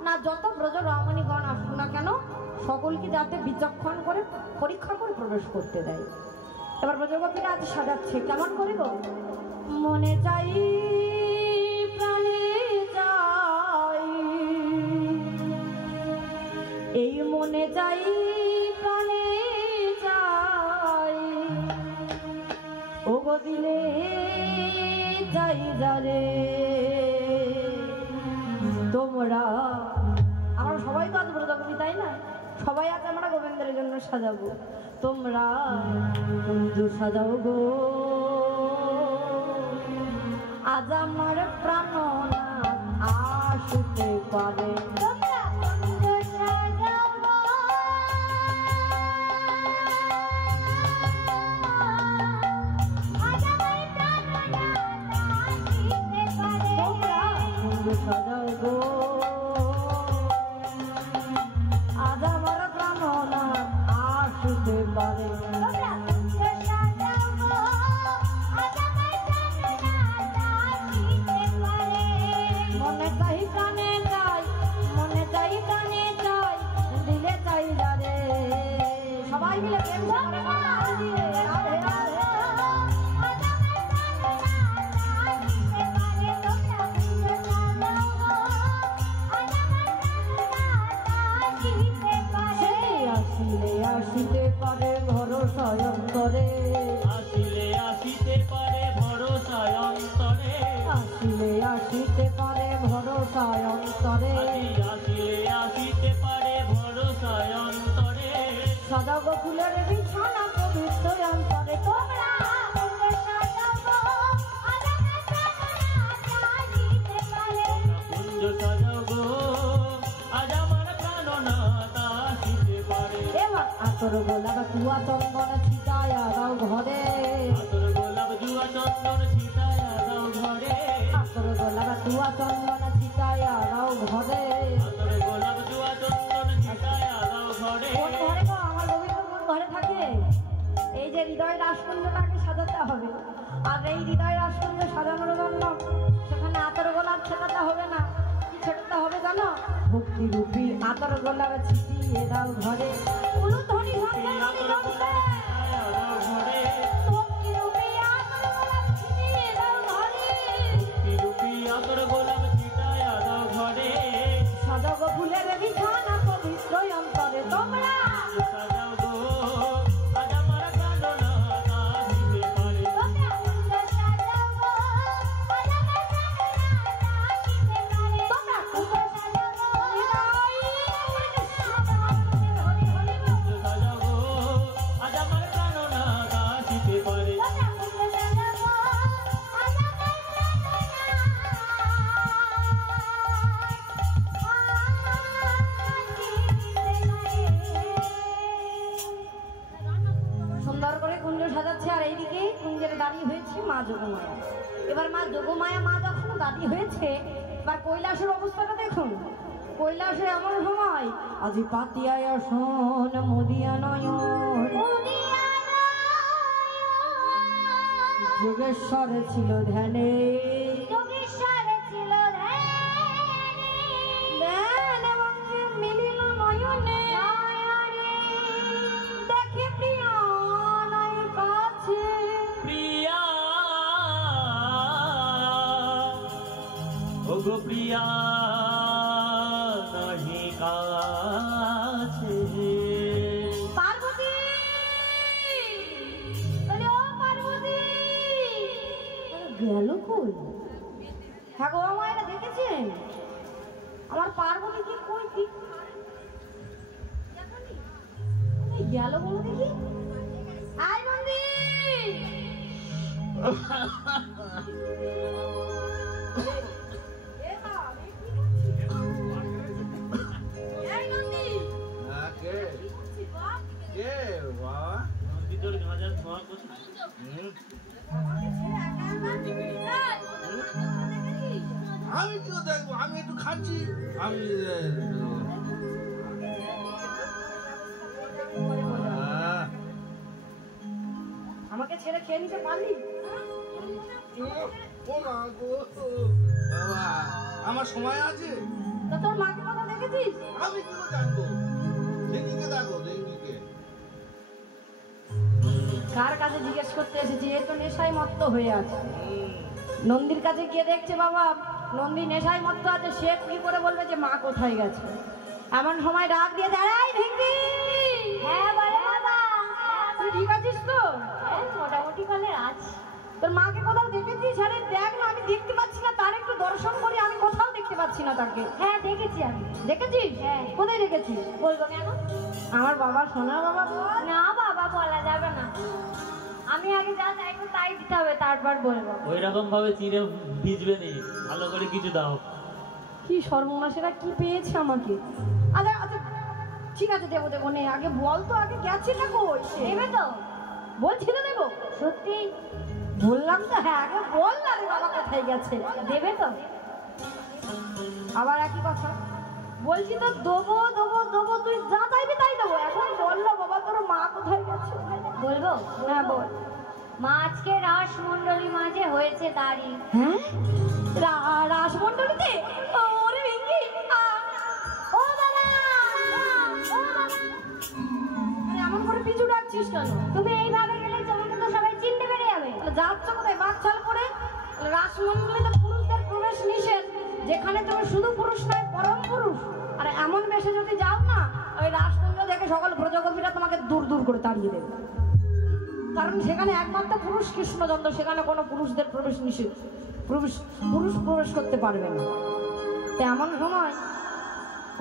না, যত ব্রজ রমণীগণ আসুন না কেন সকলকে যাতে বিচক্ষণ করে পরীক্ষা করে প্রবেশ করতে দেয়। এবার ব্রজগোপীরা আজ সাজাচ্ছে কেমন করে গো, মনে চাই প্রাণে চাই, এই মনে চাই প্রাণে চাই, ও গো দিলে চাই যারে তোমরা। আমরা সবাই তো আজ ব্রজগোপী, তাই না? সবাই আজ আমরা গোবিন্দের জন্য সাজাবো। তোমরা বন্ধু সাজাও গো, আজ আমার প্রাণনাথ আসতে পারে। সাজাও গো, আজ আমার প্রাণনাথ আসতে পারে। মনে চাই প্রাণে চাই, মনে চাই প্রাণে চাই, দিলে চাই যারে। সবাই মিলে প্রেম করে রাধে রাধে। আসিতে পারে ভরসায় অন্তরে, আসিলে আসিতে পারে ভরসায় অন্তরে, আসিলে আসিতে পারে ভরসায় অন্তরে, আসিলে আসিতে পারে ভরসায় অন্তরে। সাজাব ফুলের বিছানা পবিত্র অন্তরে। তোমরা কুঞ্জ সাজাও গো, আজ আমার প্রাণনাথ আসিতে পারে। এবার আতর গোলাপ তুয়া চন্দন ছিটায়া দাও ঘরে, আতর গোলাপ জুয়া চন্দন ছিটায়া দাও ঘরে, আতর গোলাপ তুয়া চন্দন ছিটায়া দাও ঘরে। আতর গোলাপ জুয়া চন্দন ছিটায়া দাও ঘরে। কোন ঘরে গো? আমার গোবিন্দ কোন ঘরে থাকে? এই যে হৃদয় রাসকুণ্ডটাকে সাজাতে হবে, আর এই হৃদয় রাসকুণ্ড সাজানোর জন্য সেখানে আতর গোলাপ ছেটাতে হবে না। কি ছেটাতে হবে জানো? ভক্তি রূপী আতর গোলাপ ছিটিয়ে দাও ঘরে। উলুধ্বনি শঙ্কর মণি জপছে, ভক্তি রূপী আতর গোলাপ ছিটিয়ে দাও ঘরে। রূপী আতর গোলাপ ছিটায়া দাও ঘরে। সাজাগো ফুলের বিছানা পবিত্র অন্তরে। তোমরা সাজাও গো, আজ আমার প্রাণনাথ আসিতে পারে। সাজাও গো, আজ আমার প্রাণনাথ আসিতে পারে। সুন্দর করে কুঞ্জ সাজাচ্ছে, আর এইদিকে কুঞ্জের দাঁড়িয়ে হয়েছে মা যোগমায়া। এবার মা যোগমায়া মা যখন দাঁড়িয়ে হয়েছে, বা কৈলাসের অবস্থাটা দেখুন। কৈলাসে এমন সময় আজি পাতিয়ায় শোন মুদিয়া নয়ন, যোগেশ্বর ছিল ধ্যানে, ধ্যান এবং মিলিল নয়নে। দেখি প্রিয়া নাই কাছে, প্রিয়া ও গো প্রিয়া নাহি কাছে। পার্বতী, বলে ও পার্বতী, গেল কই? হ্যাঁ গো মায়েরা দেখেছেন আমার পার্বতী কি কই? কি গেল বলো দেখি। আয় নন্দী। আমি কি দেখবো? আমি একটু খাচ্ছি। আমি আমাকে ছেড়ে খেয়ে নিতে পারলি? আমার সময় আছে। তো তোর মাকে কথা দেখেছিস? আমি কি জানবো? দেখিকে দেখো, দেখিকে কার কাছে জিজ্ঞেস করতে এসেছি? এ তো নেশায় মত্ত হয়ে আছে। নন্দীর কাছে গিয়ে দেখছে বাবা নন্দী নেশায় মত্ত আছে, সে কি করে বলবে যে মা কোথায় গেছে? এমন সময় ডাক দিয়ে দাঁড়াই ভেঙ্গি। হ্যাঁ বলে বাবা। তুই ঠিক আছিস তো? মোটামুটি কলে আছি। তোর মাকে কোথাও দেখেছিস? আরে দেখ না, আমি দেখতে পাচ্ছি না, তার একটু দর্শন করি। আমি কোথাও দেখতে পাচ্ছি না তাকে। হ্যাঁ দেখেছি আমি। দেখেছিস? হ্যাঁ। কোথায় দেখেছিস? বলবো কেন? আমার বাবা সোনা বাবা বল। না বাবা বলা যাবে না। আমি আগে যা চাইবো তাই দিতে হবে, তারপর বলবো। ওই রকম ভাবে চিড়ে ভিজবে নি, ভালো করে কিছু দাও। কি সর্বনাশেরা কি পেয়েছে আমাকে। আচ্ছা আচ্ছা ঠিক আছে দেবো দেবো, নে আগে বল তো, আগে গেছে না কই? দেবে তো? বলছি তো দেবো। সত্যি বললাম তো, হ্যাঁ আগে বল না রে বাবা কোথায় গেছে। দেবে তো? আবার একই কথা বলছি তো, দেবো দেবো দেবো, তুই যা চাইবি তাই দেবো। এখন বললো বাবা তোর মা কোথায় গেছে। বলবো? হ্যাঁ বল। মা আজকে রাসমণ্ডলী মাঝে হয়েছে দাঁড়ি। হ্যাঁ রাসমণ্ডলীতে? ওরে ভেঙ্গি। ও বাবা, ও বাবা। আরে এমন করে পিছু ডাকছিস কেন? তুমি এইভাবে গেলে তোমাকে তো সবাই চিনতে পেরে যাবে। যাচ্ছ কোথায় বাঘ চাল করে? রাসমণ্ডলীতে পুরুষদের প্রবেশ নিষেধ, যেখানে তুমি শুধু পুরুষ নয় পরম পুরুষ। আর এমন বেশে যদি যাও না, ওই রাসমণ্ডল দেখে সকল ব্রজগোপীরা তোমাকে দূর দূর করে তাড়িয়ে দেবে। কারণ সেখানে একমাত্র পুরুষ কৃষ্ণচন্দ্র, সেখানে কোনো পুরুষদের প্রবেশ নিষেধ, পুরুষ প্রবেশ করতে পারবে না। তো এমন সময়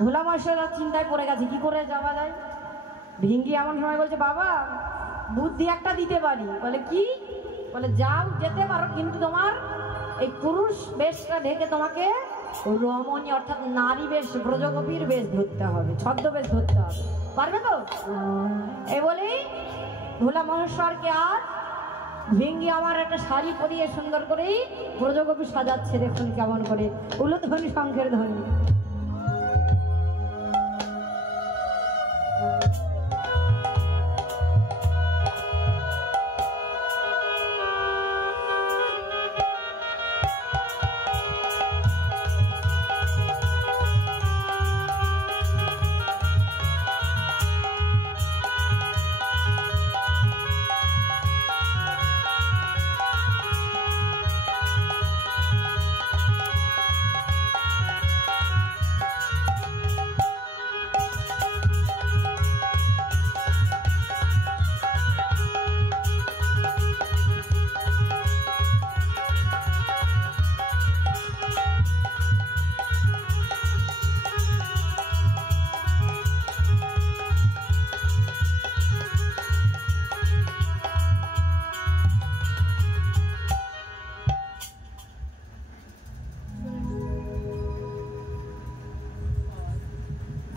ভোলা মহেশ্বরা চিন্তায় পড়ে গেছে কি করে যাওয়া যায়। ভিঙ্গি এমন সময় বলছে বাবা বুদ্ধি একটা দিতে পারি। বলে কি? বলে যাও যেতে পারো, কিন্তু তোমার এই পুরুষ বেশটা ঢেকে তোমাকে রমণী অর্থাৎ নারী বেশ, ব্রজগোপীর বেশ ধরতে হবে, ছদ্মবেশ ধরতে হবে। পারবে তো? এই বলেই ভোলা মহেশ্বরকে আর ভিঙ্গি আমার একটা শাড়ি পরিয়ে সুন্দর করেই ব্রজগোপী সাজাচ্ছে। দেখুন কেমন করে, উলুধ্বনি শঙ্খের ধ্বনি।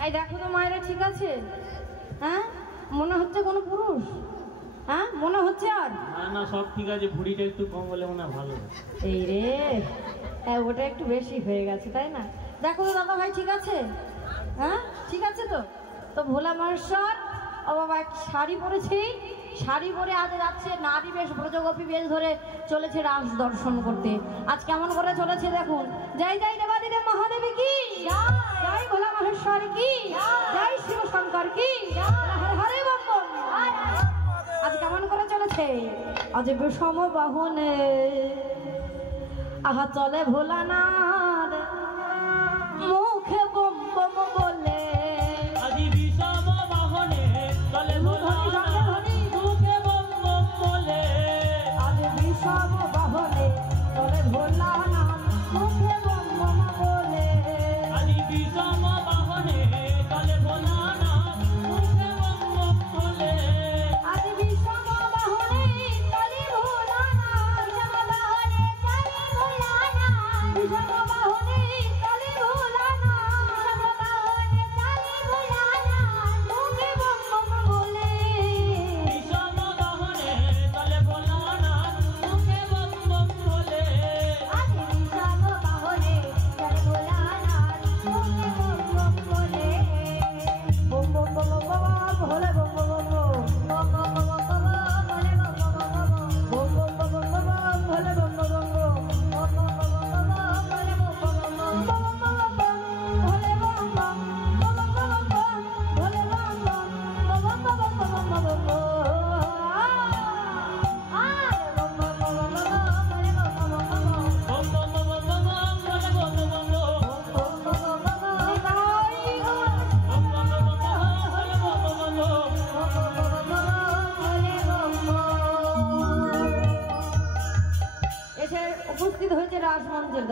এই দেখো তো মায়েরা ঠিক আছে? হ্যাঁ মনে হচ্ছে কোনো পুরুষ? হ্যাঁ মনে হচ্ছে? আর না না সব ঠিক আছে, ভুঁড়িটা একটু কম হলে মনে হয় ভালো। এই রে ওটা একটু বেশি হয়ে গেছে তাই না? দেখো তো দাদা ভাই ঠিক আছে? হ্যাঁ ঠিক আছে তো? তো ভোলা মহেশ্বর ও বাবা এক শাড়ি পরেছি, শাড়ি পরে আজ যাচ্ছে নারী বেশ, ব্রজগোপী বেশ ধরে চলেছে রাস দর্শন করতে। আজ কেমন করে চলেছে দেখুন। জয় জয় দেবাদিদেব মহাদেবী কি জয়, ভোলা মহেশ্বর কি জয়, শিব শঙ্কর কি হরে হরে বম বম। আজ কেমন করে চলেছে? আজ বিষম বাহনে আহা চলে ভোলানাথ, মুখে বম বম বলে। আজি বিষম বাহনে চলে ভোলানাথ, মুখে বম বম বলে। আজ বিষম বাহনে চলে ভোলানাথ, মুখে বম বম বলে। আজি বিষম বাহনে চলে ভোলানাথ, মুখে বম বম বলে।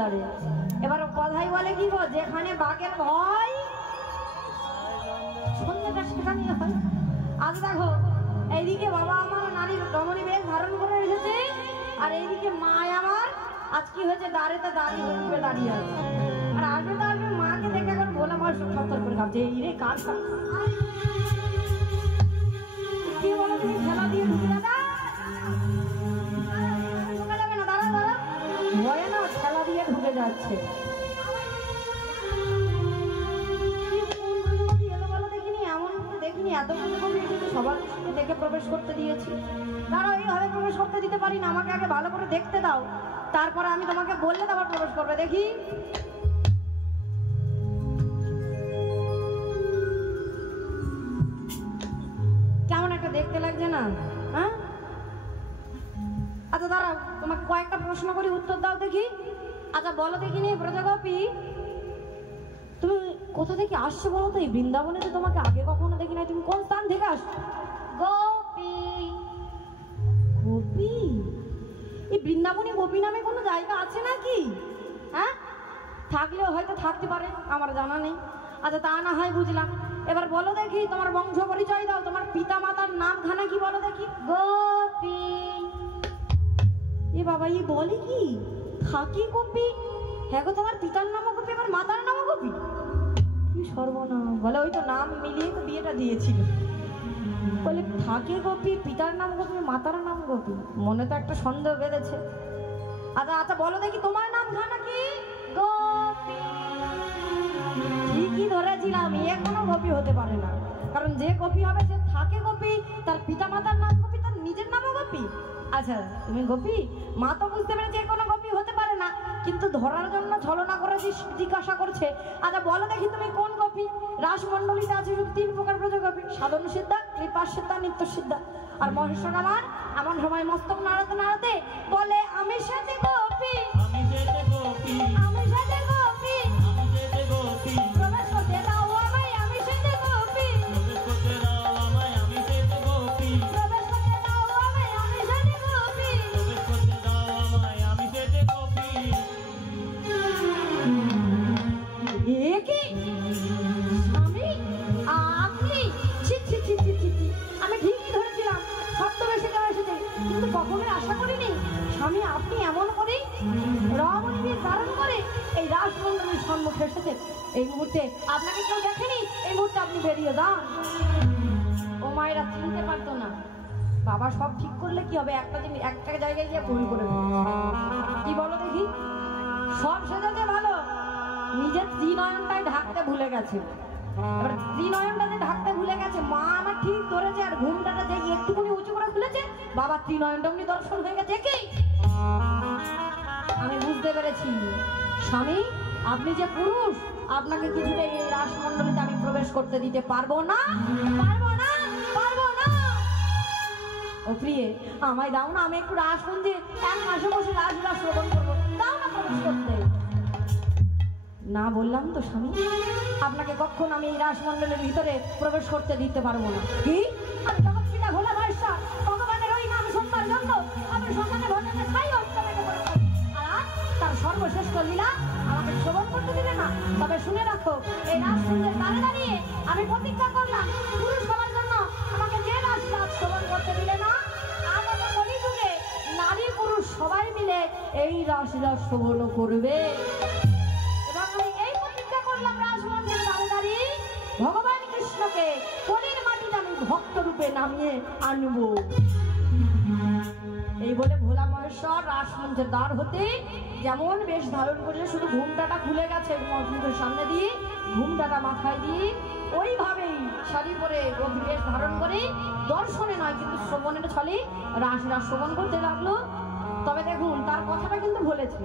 দাঁড়িয়ে। এবার কথাই বলে কি গো, যেখানে বাঘের ভয় সন্ধ্যাটা সেখানে হয়। আজ দেখো এইদিকে বাবা আমার নারীর রমণী বেশ ধারণ করে এসেছে, আর এইদিকে মা আমার আজ কি হয়েছে, দাঁড়িয়ে দাঁড়িয়ে আছে। আর আসবে তো আসবে, মাকে দেখে এখন ভোলা মার সত্তর করে ভাবছে এই রে কার কি বলো তুমি, খেলা দিয়ে ঢুকে যাবে না, দাঁড়া দাঁড়া, ভয়ে না খেলা দিয়ে ঢুকে যাচ্ছে। দেখিনি এত সবার দেখে প্রবেশ করতে দিয়েছি, দাঁড়াও এইভাবে প্রবেশ করতে দিতে পারি না, আমাকে আগে ভালো করে দেখতে দাও, তারপরে আমি তোমাকে বললে তো আবার প্রবেশ করবে। দেখি কেমন একটা দেখতে লাগছে না? হ্যাঁ আচ্ছা দাঁড়াও, তোমাকে কয়েকটা প্রশ্ন করি, উত্তর দাও দেখি। আচ্ছা বলো দেখিনি ব্রজগোপী, তুমি কোথা থেকে আসছো বলো তো? এই বৃন্দাবনে তো তোমাকে আগে কখনো দেখি না, তুমি কোন স্থান থেকে আসছো? গোপী। গোপী? এই বৃন্দাবনে গোপী নামে কোনো জায়গা আছে নাকি? হ্যাঁ থাকলেও হয়তো থাকতে পারে, আমার জানা নেই। আচ্ছা তা না হয় বুঝলাম। এবার বলো দেখি তোমার বংশ পরিচয় দাও, তোমার পিতা মাতার নাম খানা কি বলো দেখি। গোপী। এ বাবা ই বলে কি থাকি গোপী? হ্যাঁ গো, তোমার পিতার নামও গোপী, আবার মাতার নামও গোপী? কি সর্বনাম! বলে ওই তো নাম মিলিয়ে তো বিয়েটা দিয়েছিল। বলে থাকে গোপী, পিতার নাম গোপী, মাতার নাম গোপী, মনে তো একটা সন্দেহ বেঁধেছে। আচ্ছা আচ্ছা বলো দেখি তোমার নাম খানা কি? গোপী। ঠিকই ধরেছিলাম, এ কোনো গোপী হতে পারে না, কারণ যে গোপী হবে সে থাকে গোপী, তার পিতা মাতার নাম গোপী, তার নিজের নামও গোপী। আচ্ছা তুমি গোপী, মা তো বুঝতে পেরে যে কোনো গোপী হতে পারে না, কিন্তু ধরার জন্য ছলনা করে জিজ্ঞাসা করছে। আচ্ছা বলো দেখি তুমি কোন গোপী? রাসমণ্ডলীতে আছে শুধু 3 প্রকার ব্রজগোপী, সাধন সিদ্ধা, কৃপা সিদ্ধা, নিত্য সিদ্ধা। আর মহেশ্বর আমার এমন সময় মস্তক নাড়াতে নাড়াতে বলে আমি সাথে গোপী, আমি যেতে গোপী, আমি সাথে গোপী, আমি যেতে গোপী, প্রবেশ করতে দাও আমায়, আমি সাথে গোপী, প্রবেশ করতে দাও আমায়, আমি যেতে গোপী, প্রবেশ করতে দাও আমায়, আমি সাথে গোপী। প্রবেশ করতে দাও আমায়, আমি যেতে গোপী। এ কি স্বামী আপনি? ছি ছি ছি ছি ছি ছি, আমি ঠিকই ধরেছিলাম ছদ্মবেশে কেউ এসেছে, কিন্তু কখনো আশা করিনি স্বামী আপনি এমন করে রমণীকে ধারণ করে এই রাসমণ্ডলীর সম্মুখে এসেছে। এই মুহূর্তে আপনাকে কেউ দেখেনি, এই মুহূর্তে আপনি বেরিয়ে যান। ও মায়েরা চিনতে পারতো না, বাবা সব ঠিক করলে কি হবে, একটা জায়গায় গিয়ে ভুল করে কি বলো দেখি। সব সেজেছে ভালো, নিজের ত্রিনয়নটাই ঢাকতে ভুলে গেছে। এবার ত্রিনয়নটা যে ঢাকতে ভুলে গেছে, মা আমার ঠিক ধরেছে, আর ঘুমটাটা যে একটুখানি উঁচু করে খুলেছে, বাবা ত্রিনয়নটা উনি দর্শন হয়ে গেছে। কি আমি বুঝতে পেরেছি স্বামী আপনি যে পুরুষ, আপনাকে কিছুটা এই রাসমণ্ডলীতে আমি প্রবেশ করতে দিতে পারবো না, পারবো না, পারবো না। ও প্রিয়ে আমায় দাও না, আমি একটু রাসমন্দির 1 মাসে বসে রাসলীলা শ্রবণ করবো, দাও না প্রবেশ করতে। না বললাম তো স্বামী, আপনাকে কখন আমি এই রাসমণ্ডলের ভিতরে প্রবেশ করতে দিতে পারবো না। কি আমি জগৎ পিতা ভোলা মহেশ্বর ভগবানের ওই নাম শুনবার জন্য আমি সন্তানে ভজনে ছাই অষ্টমেকে পড়েছি, আর তার সর্বশ্রেষ্ঠ লীলা আমাকে শ্রবণ করতে দিলে না। তবে শুনে রাখো, এই রাসমন্দিরের দ্বারে দাঁড়িয়ে আমি প্রতিজ্ঞা করলাম, পুরুষ হওয়ার জন্য আমাকে যে রাসলীলা শ্রবণ করতে দিলে না, আগামী কলিযুগে নারী পুরুষ সবাই মিলে এই রাসলীলা শ্রবণ করবে। ভগবান কৃষ্ণকে কলির মাটিতে আমি ভক্ত রূপে নামিয়ে আনব। এই বলে ভোলা মহেশ্বর রাসমঞ্চের দ্বার হতে যেমন বেশ ধারণ করেছে, শুধু ঘুমটাটা খুলে গেছে মুখের সামনে দিয়ে, ঘুমটাটা মাথায় দিয়ে ওইভাবেই শাড়ি পরে বেশ ধারণ করে দর্শনে নয় কিন্তু শ্রবণের ছলে রাসলীলা শ্রবণ করতে লাগলো। তবে দেখুন তার কথাটা কিন্তু বলেছে,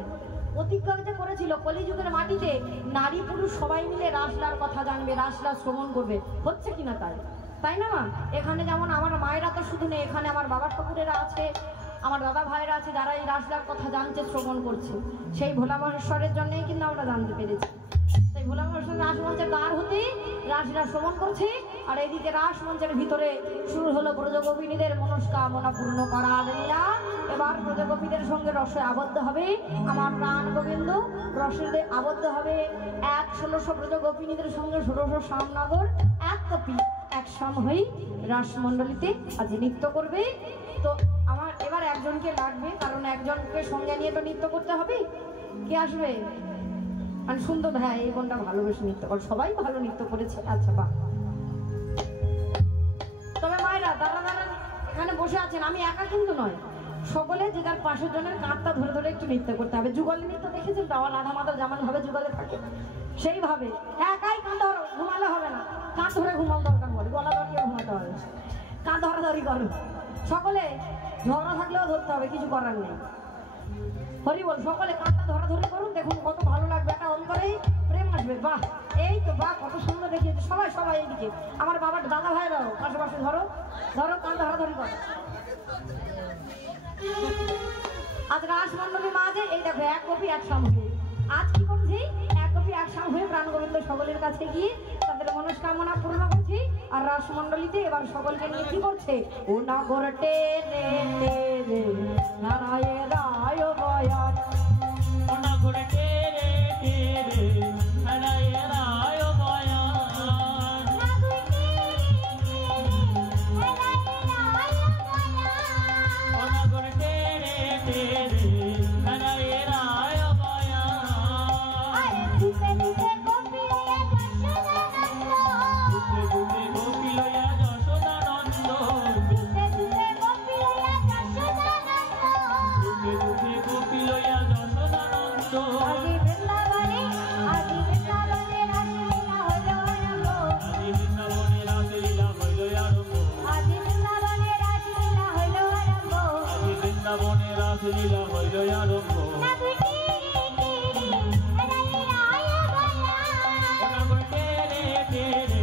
প্রতিজ্ঞা যে করেছিল কলিযুগের মাটিতে নারী পুরুষ সবাই মিলে রাসলীলার কথা জানবে, রাসলীলা শ্রবণ করবে, হচ্ছে কিনা তাই না মা? এখানে যেমন আমার মায়েরা তো শুধু নেই, এখানে আমার বাবার ঠাকুরেরা আছে, আমার দাদা ভাইরা আছে, যারা এই রাসলীলার কথা জানছে শ্রবণ করছে। সেই ভোলা মহেশ্বরের জন্যই কিন্তু আমরা জানতে পেরেছি। তাই ভোলা মহেশ্বর রাসমঞ্চের দ্বার হতে রাসলীলা শ্রবণ করছি, আর এদিকে রাস মঞ্চের ভিতরে শুরু হলো ব্রজগোপিনীদের মনস্কামনা পূর্ণ করার লীলা। এবার ব্রজগোপীদের সঙ্গে রসে আবদ্ধ হবে আমার প্রাণ গোবিন্দ, রসে আবদ্ধ হবে 1600 ব্রজগোপিনীদের সঙ্গে 1600 শ্যামনগর এক কপি এক সাম হয়ে রাসমণ্ডলীতে আজ নৃত্য করবে। তো আমার এবার একজনকে লাগবে, কারণ একজনকে সঙ্গে নিয়ে তো নৃত্য করতে হবে। কে আসবে? মানে সুন্দর, হ্যাঁ এই বোনটা ভালোবেসে নৃত্য করে, সবাই ভালো নৃত্য করেছে। আচ্ছা বাহ। তবে মায়েরা দাঁড়া দাঁড়া এখানে বসে আছেন, আমি একা কিন্তু নয়, সকলে যে তার পাশের জনের কাঁধটা ধরে ধরে একটু নৃত্য করতে হবে। যুগল নৃত্য দেখেছেন তো, আমার রাধা মাধব যেমন ভাবে যুগলে থাকে সেইভাবে একাই কাঁধ ধরো, ঘুমালে হবে না, কাঁধ ধরে ঘুমাও দরকার বলে, গলা ধরিয়ে ঘুমাতে হবে, কাঁধ ধরাধরি করো সকলে, ঝগড়া থাকলেও ধরতে হবে, কিছু করার নেই। হরি বল, সকলে কাঁধটা ধরাধরি করুন, দেখুন কত ভালো লাগবে, একটা অন্তরেই প্রেম আসবে। বাহ, এই তো বাহ, কত সুন্দর দেখিয়েছে। সবাই সবাই এইদিকে, আমার বাবার দাদা ভাইরাও পাশাপাশি ধরো ধরো, কাঁধ ধরাধরি করো। আজ রাসমণ্ডলী মাঝে এই দেখো এক কপি এক সাম হয়ে, আজ কি করছি? এক কপি এক সাম হয়ে প্রাণ গোবিন্দ সকলের কাছে গিয়ে তাদের মনস্কামনা পূর্ণ করছি। আর রাসমণ্ডলীতে এবার সকলকে নিয়ে কি করছে? ও নাগর টেনে টেনে নারায় রায় বয়ান, ও নাগর টেনে টেনে নারায় রায় বয়ান, ও নাগর টেনে টেনে নারায় রায় বয়ান, দুধে দুধে গোপী লয়া যশোদানন্দ, দুধে দুধে গোপী লয়া যশোদানন্দ, আজি বৃন্দাবনে রাসলীলা হইল আরম্ভ, আজি বৃন্দাবনে রাসলীলা হইল আরম্ভ, আজি বৃন্দাবনে রাসলীলা হইল আরম্ভ, আজি বৃন্দাবনে রাসলীলা হইল আরম্ভ, ওনাগর টেনে টেনে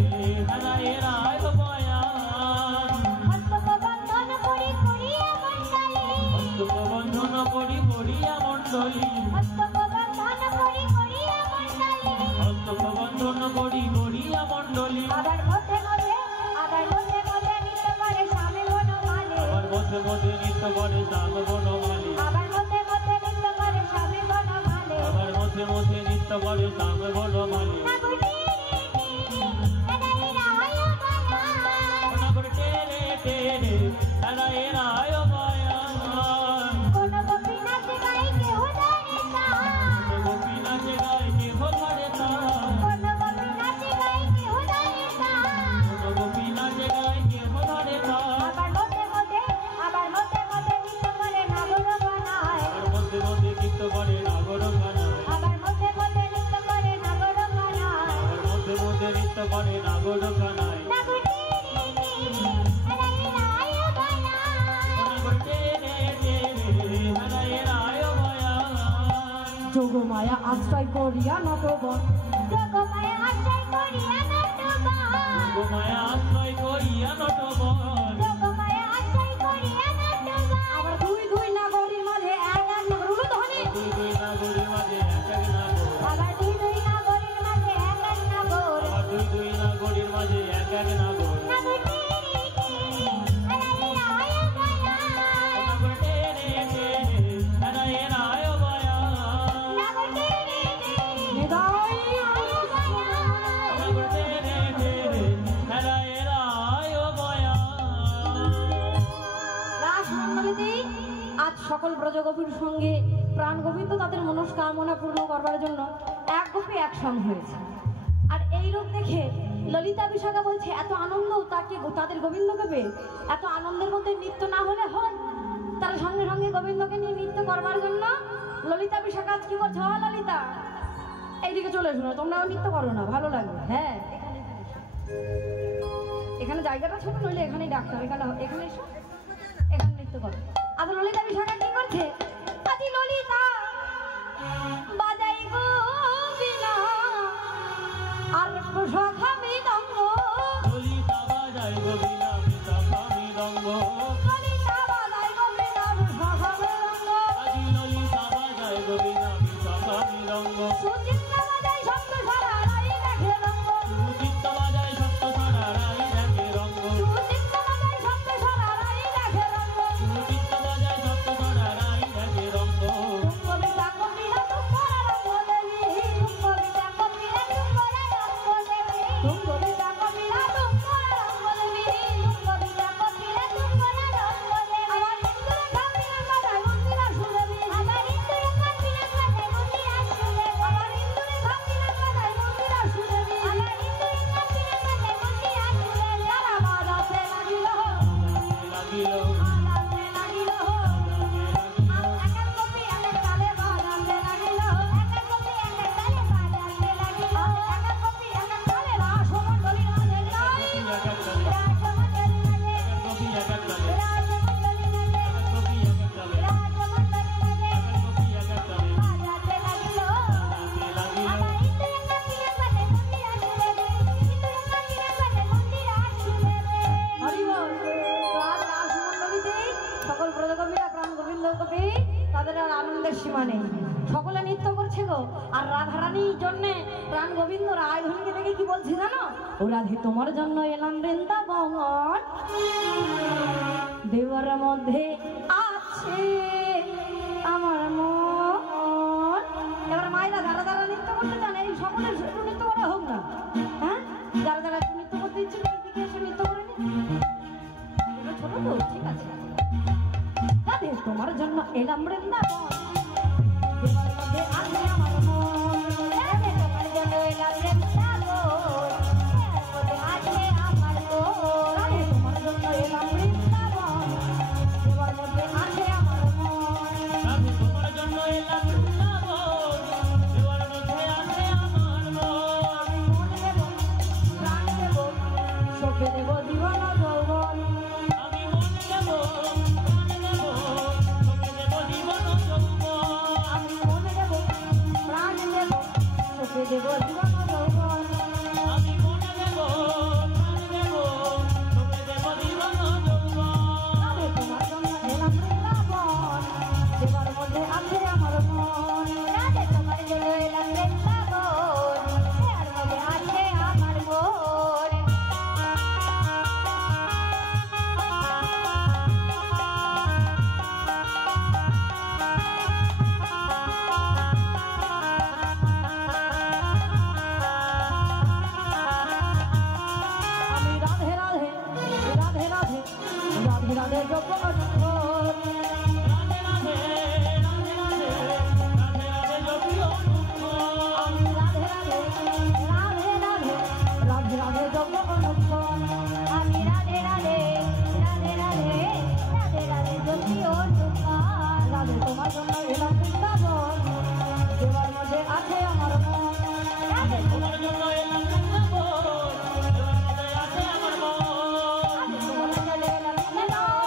হারায় রায় বয়ান, হস্তবন্ধন করি করিয়া মণ্ডলী, হস্তবন্ধন করি করিয়া মণ্ডলী, হস্তবন্ধন করি করিয়া মণ্ডলী, হস্তবন্ধন করি করিয়া মণ্ডলী, আবার মধ্যে মধ্যে নৃত্য করে স্বামী বনমালী, আবার মধ্যে মধ্যে নৃত্য করে শ্যাম বনমালী, আবার মধ্যে মধ্যে নৃত্য করে স্বামী বনমালী, আবার মধ্যে মধ্যে নৃত্য করে শ্যাম বনমালী, ওনাগর টেনে টেনে হারায় রায় বয়ান, কোন গোপী নাচে গাই কেহ জানে না, গোপী নাচে গায় কেহ ধরে তা, কোন গোপী নাচে গাই কেহ জানে না, গোপী নাচে গায় কেহ ধরে তা, আবার মধ্যে মধ্যে নৃত্য করে নাগর বানায়, আবার মধ্যে মধ্যে নৃত্য করে নাগর গানায়, আবার মধ্যে মধ্যে নৃত্য করে নাগর বানায়, আবার মধ্যে মধ্যে নৃত্য করে নাগর গানায়, ওনাগর টেনে টেনে হারায় রায় বয়ান, যোগ মায়া আশ্রয় করিয়া নটবন, জগমায়া আশ্রয় করিয়া নটবর, গোমায়া আশ্রয় করিয়া নটবন, জগমায়া আশ্রয় করিয়া নটবর, আবার দুই দুই নাগরীর মাঝে এক এক নাগর উলুধ্বনি, দুই দুই নাগরের মাঝে এক এক নাগর, আবার দুই দুই নাগরীর মাঝে এক এক নাগর, আবার দুই দুই নাগরের মাঝে এক এক নাগর, ওনাগর টেনে টেনে হারায় রায় বয়ান, হৃদয় ওনাগর টেনে টেনে হারায় রায় বয়ান, রাসমণ্ডলীতে আজ সকল ব্রজগোপীর সঙ্গে প্রাণ গোবিন্দ তাদের মনস্কামনা পূর্ণ করবার জন্য এক গোপী এক সম হয়েছে। আর এই রূপ দেখে ললিতা বিশাখা বলছে এত আনন্দ তাকে তাদের গোবিন্দকে পেয়ে, এত আনন্দের মধ্যে নৃত্য না হলে হয়? তারা সঙ্গে সঙ্গে গোবিন্দকে নিয়ে নৃত্য করবার জন্য ললিতা বিশাখা আজ কি করছে? হ ললিতা, এইদিকে চলে এসো না, তোমরাও নৃত্য করো না, ভালো লাগবে। হ্যাঁ এখানে জায়গাটা ছোট, নইলে এখানেই ডাকতে হবে, এখানে এসো, এখানে নৃত্য করো। আজ ললিতা বিশাখা কি করছে? আজি ললিতা বাজাই গো বিনা আর সখা মৃদঙ্গ, ললিতা বাজায় গো বীণা বিশাখা মৃদঙ্গ, ললিতা বাজাই গো বিনা সখা মৃদঙ্গ, আজি ললিতা বাজায় গো বীণা বিশাখা মৃদঙ্গ, সুচিত্রা বাজাই শব্দ সারা রাই দেখে রঙ্গ, সুচিত্ত বাজায় জন্য প্রাণ গোবিন্দ রায়ধনীকে দেখে কি বলছি জানো? ও রাধে তোমার জন্য এলাম বৃন্দাবন, দেওয়ার মধ্যে আছে আমার মন। এবার মায়েরা যারা যারা নৃত্য করতে চান এই সকলের একটু নৃত্য করা হোক না, হ্যাঁ? যারা যারা নৃত্য করতে ইচ্ছুক এইদিকে এসে নৃত্য করে নিন। ছোট তো ঠিক আছে। রাধে তোমার জন্য এলাম বৃন্দাবন, দেওয়ার মধ্যে আছে আমার মন। রাধে তোমার জন্য এলাম বৃন্দাবন, দেওয়ার মধ্যে আছে আমার মন। রাধে তোমার জন্য এলাম বৃন্দাবন, দেওয়ার মধ্যে আছে আমার মন। রাধে তোমার জন্য এলাম বৃন্দাবন, দেওয়ার মধ্যে আছে আমার মন। আমি মন দেব, প্রাণ দেব, সঁপে দেব জীবন যৌবন। আমি মন দেব, প্রাণ দেব, সঁপে দেব জীবন যৌবন। আমি মন দেব, প্রাণ দেব, সঁপে দেব জীবন যৌবন। আমি মন দেব, প্রাণ দেব, সঁপে দেব জীবন যৌবন। রাধে তোমার জন্য এলাম বৃন্দাবন, দেওয়ার মধ্যে আছে আমার মন। রাধে তোমার জন্য এলাম বৃন্দাবন, দেওয়ার মধ্যে আছে আমার মন। আমি রাধে রাধে রাধে রাধে রাধে রাধে জপ অনুভব। রাধে রাধে, রাধে রাধে, রাধে রাধে জপিও অনুক্ষণ। আমি রাধে রাধে রাধে রাধে রাধে রাধে জপ অনুভব। আমি রাধে রাধে রাধে রাধে রাধে রাধে জপি অনুভব। রাধে তোমার জন্য এলাম বৃন্দাবন, দেওয়ার মধ্যে আছে আমার মন। রাধে তোমার জন্য এলাম বৃন্দাবন, দেওয়ার মধ্যে আছে আমার মন। রাধে তোমার জন্য এলাম বৃন্দাবন,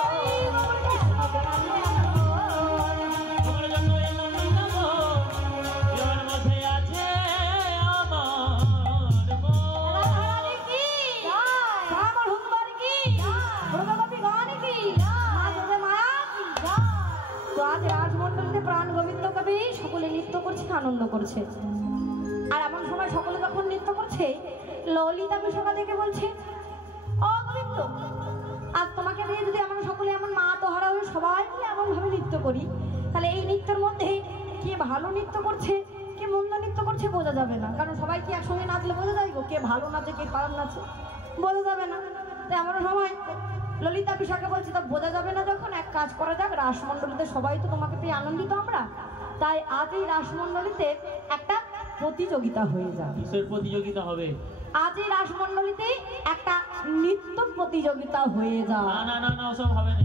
দেওয়ার মধ্যে আছে আমার মন। তোমার জন্য এলাম বৃন্দাবন, দেওয়ার মধ্যে আছে আমার মন। রাধারানী কি আমার হুঙ্গার কি প্রজাপতি গান কি মাঝে মায়া কি। তো আজ রাজমণ্ডলীতে প্রাণ গোবিন্দ কবি সকলে নৃত্য করছে, আনন্দ করছে। আর এমন সময় সকলে যখন নৃত্য করছে, ললিতা বিশাখা দেখে বলছে, ও গোবিন্দ, আজ তোমাকে নিয়ে যদি আমরা সকলে এমন মা তোহারা হয়ে সবাই মিলে এমন ভাবে নৃত্য করি, তাহলে এই নৃত্যের মধ্যে কে ভালো নৃত্য করছে কে মন্দ নৃত্য করছে বোঝা যাবে না। কারণ সবাই কি একসঙ্গে নাচলে বোঝা যায় গো কে ভালো নাচে কে খারাপ নাচে? বোঝা যাবে না। তো এমন সময় ললিতা বিশাখা বলছে, তা বোঝা যাবে না যখন এক কাজ করা যাক, রাসমণ্ডলীতে সবাই তো তোমাকে পেয়ে আনন্দিত আমরা, তাই আজ এই রাসমণ্ডলীতে একটা প্রতিযোগিতা হয়ে যাবে। কিসের প্রতিযোগিতা হবে? আজ এই রাসমণ্ডলীতে একটা নৃত্য প্রতিযোগিতা হয়ে যাবে। না না না না, ওসব হবে না।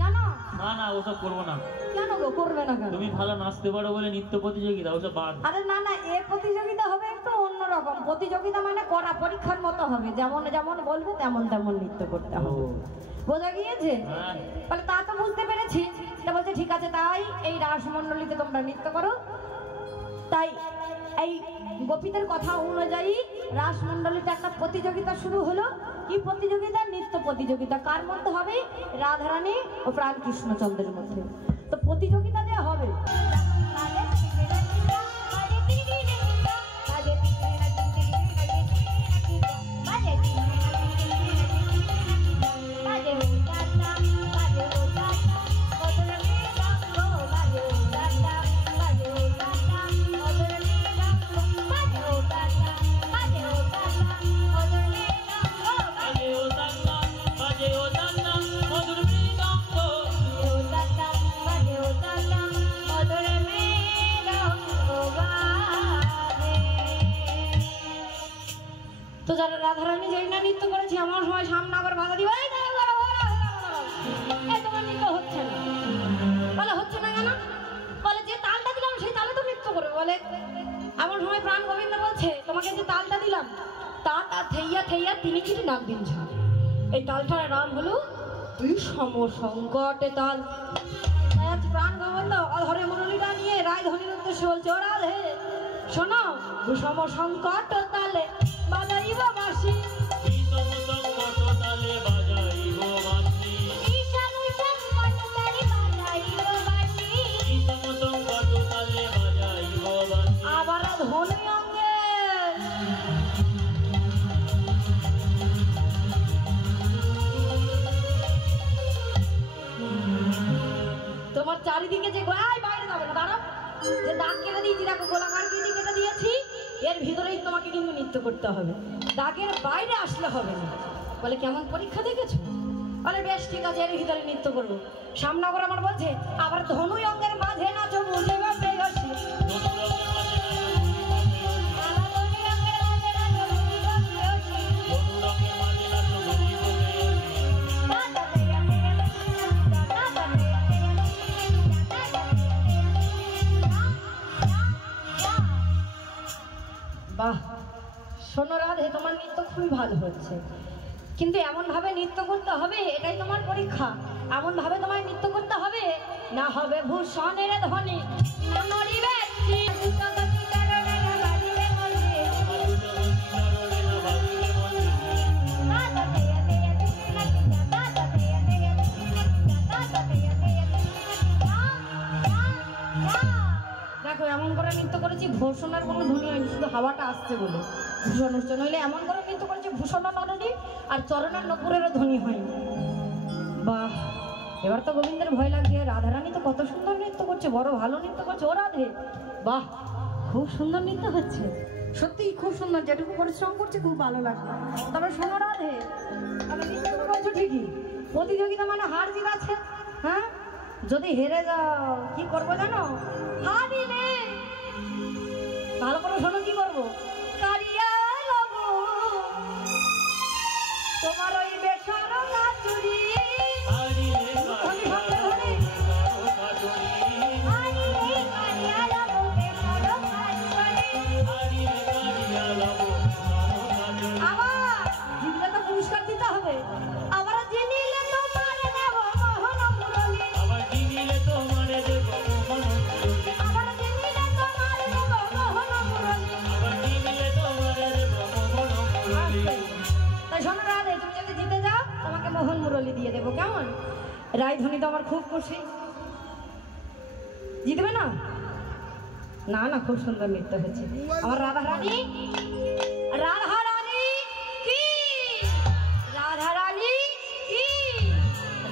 কেন? না না, ওসব করবো না। কেন গো করবে না কেন? তুমি ভালো নাচতে পারো বলে নৃত্য প্রতিযোগিতা, ওসব বাদ। আরে না না, এ প্রতিযোগিতা হবে একটু অন্যরকম প্রতিযোগিতা, মানে করা পরীক্ষার মতো হবে, যেমন যেমন বলবে তেমন তেমন নৃত্য করতে হবে। বোঝা গিয়েছে? হ্যাঁ। বলে তা তো বুঝতে পেরেছি। তা বলছে ঠিক আছে, তাই এই রাসমণ্ডলীতে তোমরা নৃত্য করো। তাই এই গোপীদের কথা অনুযায়ী রাসমণ্ডলীতে একটা প্রতিযোগিতা শুরু হলো। কি প্রতিযোগিতা? নৃত্য প্রতিযোগিতা। কার মধ্যে হবে? রাধারানী ও প্রাণ কৃষ্ণচন্দ্রের মধ্যে। তো প্রতিযোগিতা যে হবে, তো যারা রাধারানী যেই না নৃত্য করেছে, এমন সময় সামনে আবার বাধা দিবে, এই তোমার নৃত্য হচ্ছে না। বলে হচ্ছে না কেন? বলে যে তালটা দিলাম সেই তালে তো নৃত্য করবে। বলে এমন সময় প্রাণ গোবিন্দ বলছে, তোমাকে যে তালটা দিলাম তা থেইয়া থেইয়া তিনি কিন্তু নাম দিন ঝাল। এই তালটার নাম হলো বিষম সংকটে তাল। তাই আজ প্রাণ গোবিন্দ অধরে মুরলীটা নিয়ে রায়ধনীর উদ্দেশ্যে বলছে, ও রাধে শোনো, বিষম সংকট তালে বাজাইব বাঁশি, বিষম সংকট তালে বাজাইব বাঁশি, বিষম সংকট তালে বাজাইব বাঁশি, বিষম সংকট তালে বাজাইব বাঁশি। আবার ধনী অঙ্গে যে দাগ কেটে দিয়েছি, দেখো গোলাকার কেটে দিয়েছি, এর ভিতরেই তোমাকে কিন্তু নৃত্য করতে হবে, দাগের বাইরে আসলে হবে না। বলে কেমন পরীক্ষা দেখেছো? বলে বেশ ঠিক আছে, এর ভিতরে নৃত্য করবো। সামনগর আমার বলছে আবার ধনু অঙ্গের মাঝে নাচো বুঝে বা প্রেয়সী। বাহ, শোনো রাধে, তোমার নৃত্য খুবই ভালো হচ্ছে, কিন্তু এমন ভাবে নৃত্য করতে হবে, এটাই তোমার পরীক্ষা। এমন ভাবে তোমায় নৃত্য করতে হবে, না হবে ভূষণের ধ্বনি, না নড়িবে দেখো এমন করে নৃত্য করেছি, ভূষণের কোনো ধ্বনি হয়নি, শুধু হাওয়াটা আসছে বলে ভূষণ হচ্ছে, নইলে এমন করে নৃত্য করেছি ভূষণ নরণী আর চরণের নপুরেরও ধ্বনি হয়নি। বাহ, এবার তো গোবিন্দের ভয় লাগছে, রাধারানী তো কত সুন্দর নৃত্য করছে, বড় ভালো নৃত্য করছে ও রাধে। বাহ, খুব সুন্দর নৃত্য হচ্ছে, সত্যিই খুব সুন্দর, যেটুকু পরিশ্রম করছে খুব ভালো লাগছে। তবে শোনো রাধে, তবে নৃত্য তো করছো ঠিকই, প্রতিযোগিতা মানে হার জিত আছে। হ্যাঁ, যদি হেরে যাও কি করবো জানো? হারিলে ভালো করে শোনো কি করবো, কারিয়া লব তোমার ওই বেশার নাচুরি। আবার জিতলে তো পুরস্কার দিতে হবে, আবার জিনিলে তোমার দেব মোহন মুরলী, আবার জিনিলে তোমার দেব মোহন মুরলী, আবার জিনিলে তোমার দেব মোহন মুরলী, আবার জিনিলে তোমার দেব মোহন মুরলী। তাই শোনো রাধে, তুমি যদি জিতে যাও তোমাকে মোহন মুরলী দিয়ে দেবো, কেমন? রায়ধনী তো আমার খুব খুশি। জিতবে না? না না, খুব সুন্দর নৃত্য হচ্ছে। আমার রাধারানী, রাধারানী কি, রাধারানী কি,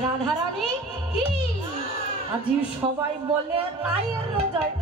রাধারানী কি, আজ সবাই বলে তাই এলো জয়।